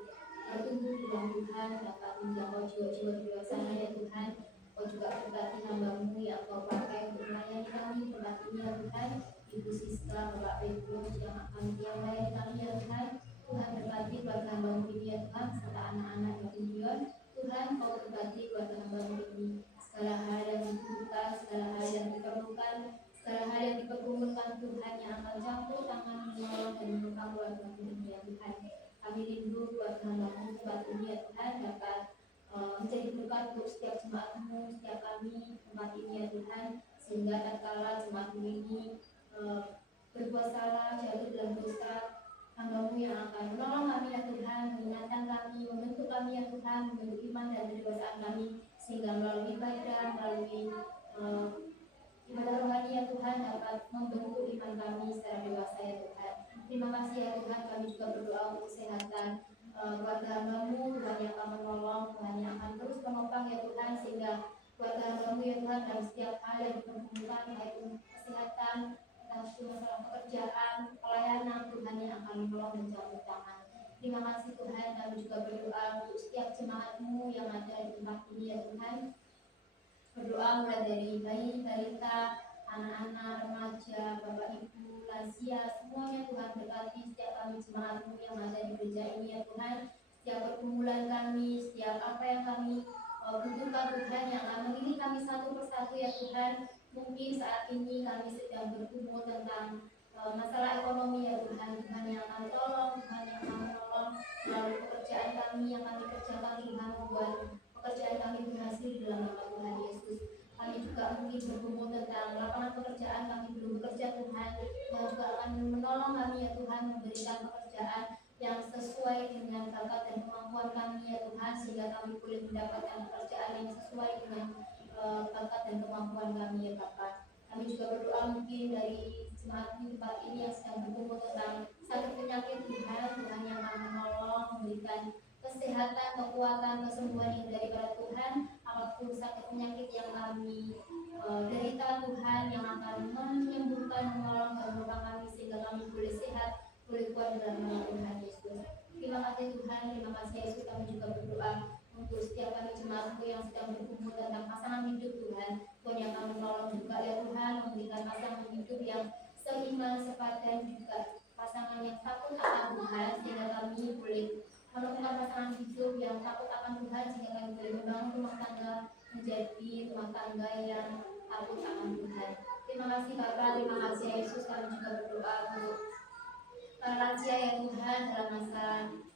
bertumbuh di dalam Tuhan, dapat menjangkau jiwa-jiwa di luar sana ya Tuhan. Kau juga berkati hamba-Mu yang Kau pakai untuk melayani kami tempat ini ya Tuhan. Ibu Siska, Bapak Petrus yang akan melayani kami ya Tuhan. Tuhan berkati keluarga hamba-Mu ini ya Tuhan, serta anak-anak yang Tuhan. Tuhan Kau berkati keluarga hamba-Mu ini. Segala hal yang dibutuhkan, segala hal yang diperlukan, segala hal yang diperlukan Tuhan yang akan campur tangan menolong dan menopang keluarga-Mu ini ya Tuhan. Kami rindu keluarga hamba-Mu tempat ini ya Tuhan dapat menjadi berkat untuk setiap jemaat-Mu, setiap kami tempat ini ya Tuhan, sehingga tatkala jemaat-Mu ini berbuat salah, jatuh dalam dosa, hamba-Mu yang akan menolong kami ya Tuhan, mengingatkan kami, membentuk kami ya Tuhan, membentuk iman dan kedewasaan kami, sehingga melalui ibadah, melalui ibadah rohani ya Tuhan dapat membentuk iman kami secara dewasa ya Tuhan. Terima kasih ya Tuhan, kami juga berdoa untuk kesehatan keluarga hamba-Mu, Tuhan yang akan menolong, Tuhan yang akan terus menopang ya Tuhan, sehingga keluarga hamba-Mu ya Tuhan dalam setiap hal yang diperlukan, baik kesehatan, entah itu masalah pekerjaan, pelayanan, Tuhan yang akan menolong dan campur tangan. Terima kasih Tuhan, kami juga berdoa untuk setiap jemaat-Mu yang ada di tempat ini ya Tuhan. Berdoa mulai dari bayi, balita, anak-anak, remaja, bapak ibu, lansia, semuanya Tuhan berkati setiap kami jemaat-Mu yang ada di gereja ini ya Tuhan. Setiap pergumulan kami, setiap apa yang kami butuhkan Tuhan yang akan memilih kami satu persatu ya Tuhan. Mungkin saat ini kami sedang bergumul tentang masalah ekonomi ya Tuhan. Tuhan yang akan tolong, Tuhan yang akan menolong melalui pekerjaan kami yang kami kerjakan, Tuhan membuat pekerjaan kami berhasil di dalam nama Tuhan Yesus. Kami juga mungkin bergumul tentang lapangan pekerjaan, kami belum bekerja Tuhan. Tuhan juga akan menolong kami ya Tuhan, memberikan pekerjaan yang sesuai dengan bakat dan kemampuan kami ya Tuhan, sehingga kami boleh mendapatkan pekerjaan yang sesuai dengan bakat dan kemampuan kami ya Bapa. Kami juga berdoa mungkin dari jemaat di tempat ini yang sedang bergumul tentang sakit penyakit Tuhan, Tuhan yang akan menolong, memberikan kesehatan, kekuatan, kesembuhan yang daripada Tuhan. Apapun sakit penyakit yang kami derita Tuhan, yang akan menyembuhkan, menolong dan menopang kami sehingga kami boleh sehat, boleh kuat dalam nama Tuhan Yesus. Terima kasih Tuhan, terima kasih Yesus. Kami juga berdoa untuk setiap kami jemaat-Mu yang sedang berkumpul tentang pasangan hidup Tuhan. Tuhan yang akan menolong juga ya Tuhan, memberikan pasangan hidup yang seiman, sepadan, juga pasangan yang takut akan Tuhan, sehingga kami boleh menemukan pasangan hidup yang takut akan Tuhan, sehingga kami boleh membangun rumah tangga menjadi rumah tangga yang takut akan Tuhan. Terima kasih Bapak, terima kasih Yesus. Kami juga berdoa untuk lansia ya Tuhan, dalam masa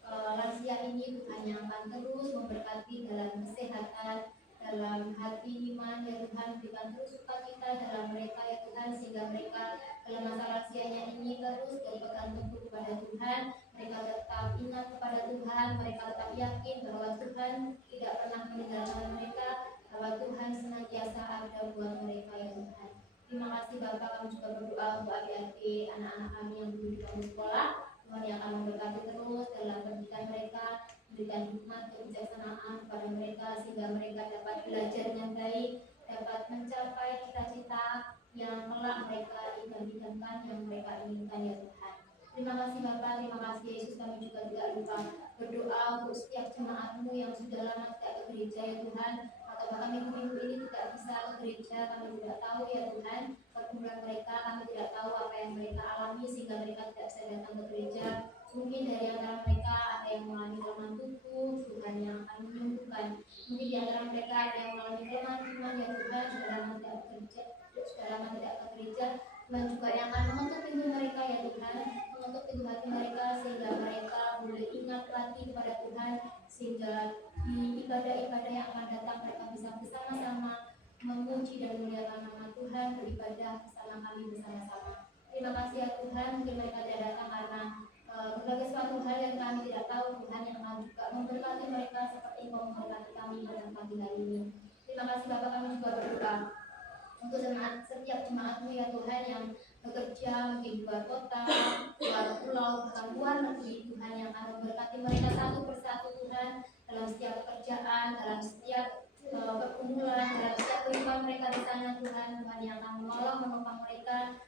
lansia ini Tuhan yang akan terus memberkati dalam kesehatan, dalam hati iman ya Tuhan, berikan terus sukacita dalam mereka ya Tuhan, sehingga mereka dalam masa lansianya ini terus berpegang teguh kepada Tuhan. Mereka tetap ingat kepada Tuhan, mereka tetap yakin bahwa Tuhan tidak pernah meninggalkan mereka, bahwa Tuhan senantiasa ada buat mereka ya Tuhan. Terima kasih Bapak, kami juga berdoa untuk adik-adik, anak-anak kami yang dulu di bangku sekolah. Tuhan yang akan memberkati terus dalam pendidikan mereka, memberikan hikmat kebijaksanaan kepada mereka, sehingga mereka dapat belajar dengan baik, dapat mencapai cita-cita yang kelak mereka impikan, yang mereka inginkan ya Tuhan. Terima kasih Bapak, terima kasih Yesus. Kami juga tidak lupa berdoa untuk setiap jemaat-Mu yang sudah lama tidak ke gereja ya Tuhan, atau bahkan minggu-minggu ini tidak bisa ke gereja. Kami tidak tahu ya Tuhan pergumulan mereka, kami tidak tahu apa yang mereka alami sehingga mereka tidak bisa datang ke gereja. Mungkin dari antara mereka ada yang mengalami kelemahan tubuh, Tuhan yang akan menyembuhkan. Mungkin di antara mereka ada yang mengalami kelemahan iman ya Tuhan, sudah lama tidak bekerja, sudah lama tidak ke gereja. Tuhan juga yang akan mengetuk pintu mereka ya Tuhan, mengetuk pintu hati mereka sehingga mereka boleh ingat lagi kepada Tuhan, sehingga di ibadah-ibadah yang akan datang mereka bisa bersama-sama memuji dan memuliakan nama Tuhan, beribadah bersama kami bersama-sama. Terima kasih ya Tuhan, mungkin mereka tidak datang karena berbagai suatu hal yang kami tidak tahu. Tuhan yang akan juga memberkati mereka seperti Engkau memberkati kami pada pagi hari ini. Terima kasih Bapak, kami juga berdoa untuk setiap jemaat-Mu ya Tuhan yang bekerja mungkin di luar kota, luar pulau, bahkan luar negeri Tuhan, yang akan memberkati mereka satu persatu Tuhan dalam setiap pekerjaan, dalam setiap pergumulan, dalam setiap kehidupan mereka di sana Tuhan. Tuhan yang akan menolong menopang mereka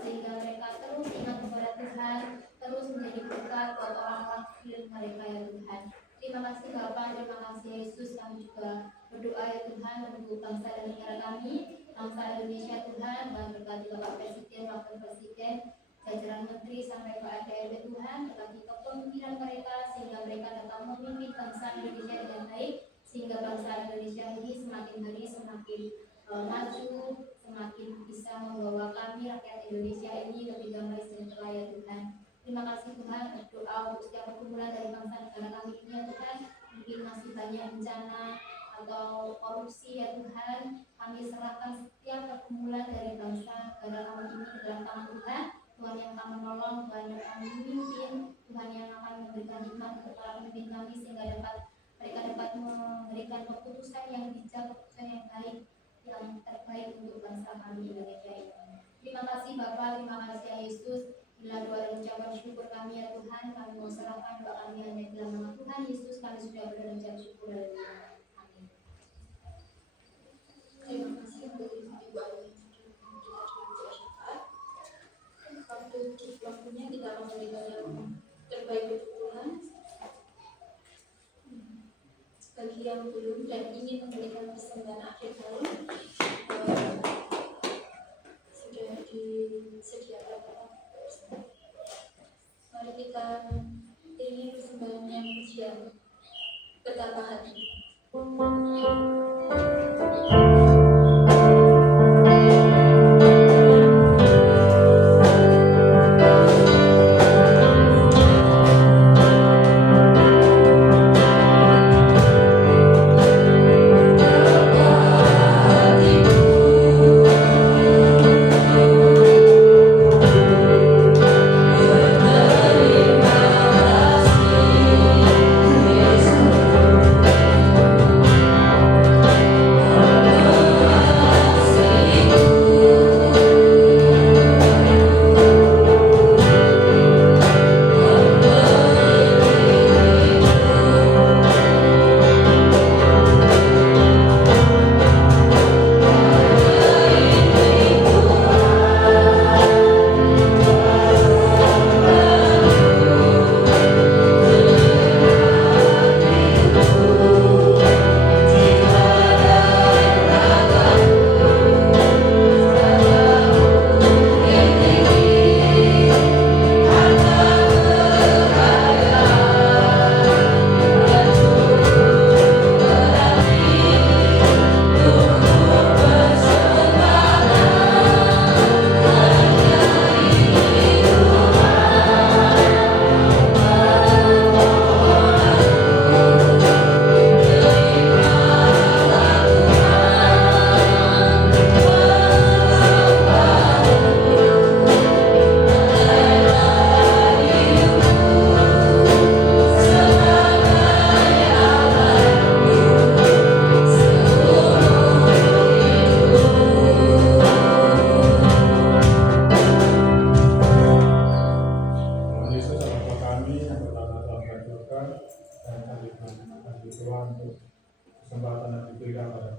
sehingga mereka terus ingat kepada Tuhan, terus menjadi berkat buat orang-orang sekeliling mereka ya Tuhan. Terima kasih Bapak, terima kasih Yesus. Kami juga berdoa ya Tuhan untuk bangsa dan negara kami, bangsa Indonesia Tuhan. Dan berkati Bapak Presiden, Wakil Presiden, jajaran Menteri sampai ke RT Tuhan, berkati kepemimpinan mereka sehingga mereka dapat memimpin bangsa Indonesia dengan baik, sehingga bangsa Indonesia ini semakin hari semakin maju, semakin bisa membawa kami rakyat Indonesia ini lebih damai sejahtera ya Tuhan. Terima kasih Tuhan, berdoa untuk setiap pergumulan dari bangsa negara kami ini ya Tuhan. Mungkin masih banyak bencana atau korupsi ya Tuhan. Kami serahkan setiap pergumulan dari bangsa negara kami ini ke dalam tangan Tuhan. Tuhan yang akan menolong, Tuhan yang akan memimpin, Tuhan yang akan memberikan hikmat kepada para pemimpin kami sehingga mereka dapat memberikan keputusan yang bijak, keputusan yang baik, yang terbaik untuk bangsa kami Indonesia ini. Terima kasih Bapak, terima kasih ya Yesus. Bila doa dan ucapan syukur kami ya Tuhan, kami mau serahkan doa kami hanya dalam nama Tuhan Yesus. Kami sudah berucap syukur. Haleluya. Amin. Terima kasih untuk ibu ayah yang kita dengan syafaat. Waktu waktunya kita akan memberikan yang terbaik untuk Tuhan. Bagi yang belum dan ingin memberikan persembahan akhir tahun, sudah disediakan. Mari kita iringi persembahan yang pujian betapa hati. kesempatan yang diberikan pada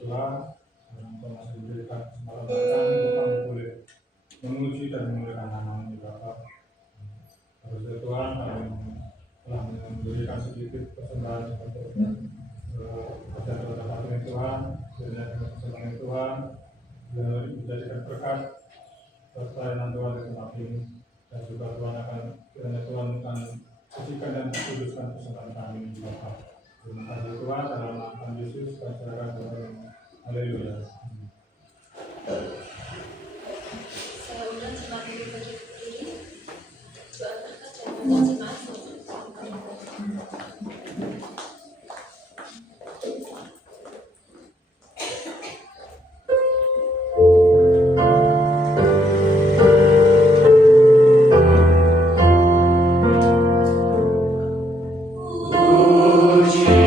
Tuhan, untuk masih diberikan kesempatan untuk kami boleh memuji dan memuliakan nama-Mu Bapa. Terus Tuhan, kami telah memberikan sedikit persembahan untuk kepada Tuhan, dengan kesempatan Tuhan, dan menjadikan berkat pelayanan Tuhan di tempat ini, dan juga Tuhan akan sucikan dan kuduskan kesempatan kami Bapa. Terima kasih Tuhan, dalam nama Yesus kami serahkan Tuhan. Haleluya. Saya undang jemaat untuk berdiri, doa berkat dan undang jemaat untuk Puji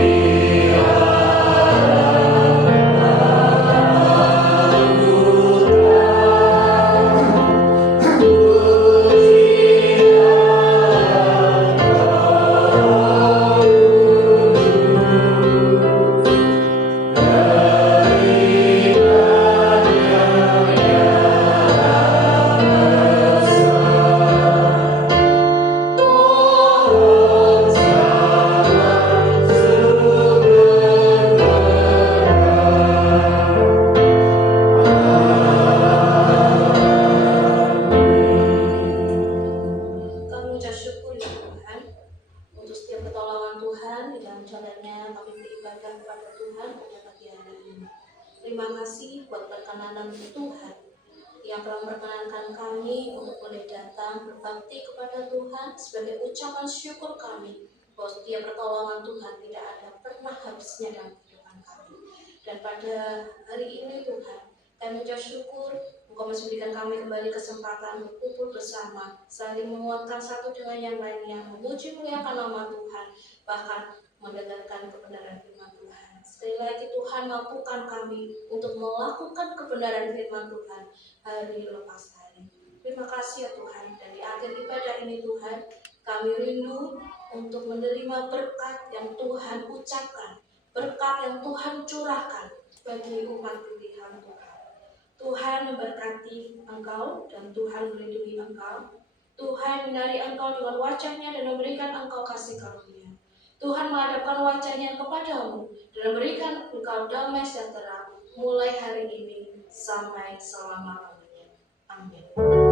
panjatkan kepada Tuhan pada pagi hari ini. Terima kasih buat perkenanan Tuhan yang telah memperkenankan kami untuk boleh datang berbakti kepada Tuhan sebagai ucapan syukur kami bahwa setiap pertolongan Tuhan tidak ada pernah habisnya dalam kehidupan kami. Dan pada hari ini Tuhan, kami mengucap syukur Engkau masih berikan kami kembali kesempatan berkumpul bersama, saling menguatkan satu dengan yang lainnya, memuji muliakan nama Tuhan, bahkan mendengarkan kebenaran firman Tuhan. Sekali lagi Tuhan, mampukan kami untuk melakukan kebenaran firman Tuhan hari lepas hari. Terima kasih ya Tuhan, dan di akhir ibadah ini Tuhan, kami rindu untuk menerima berkat yang Tuhan ucapkan, berkat yang Tuhan curahkan bagi umat pilihan Tuhan. Tuhan memberkati Engkau dan Tuhan melindungi Engkau. Tuhan menyinari Engkau dengan wajah-Nya dan memberikan Engkau kasih karunia. Tuhan menghadapkan wajah-Nya kepadamu dan memberikan Engkau damai sejahtera mulai hari ini sampai selama-lamanya. Amin.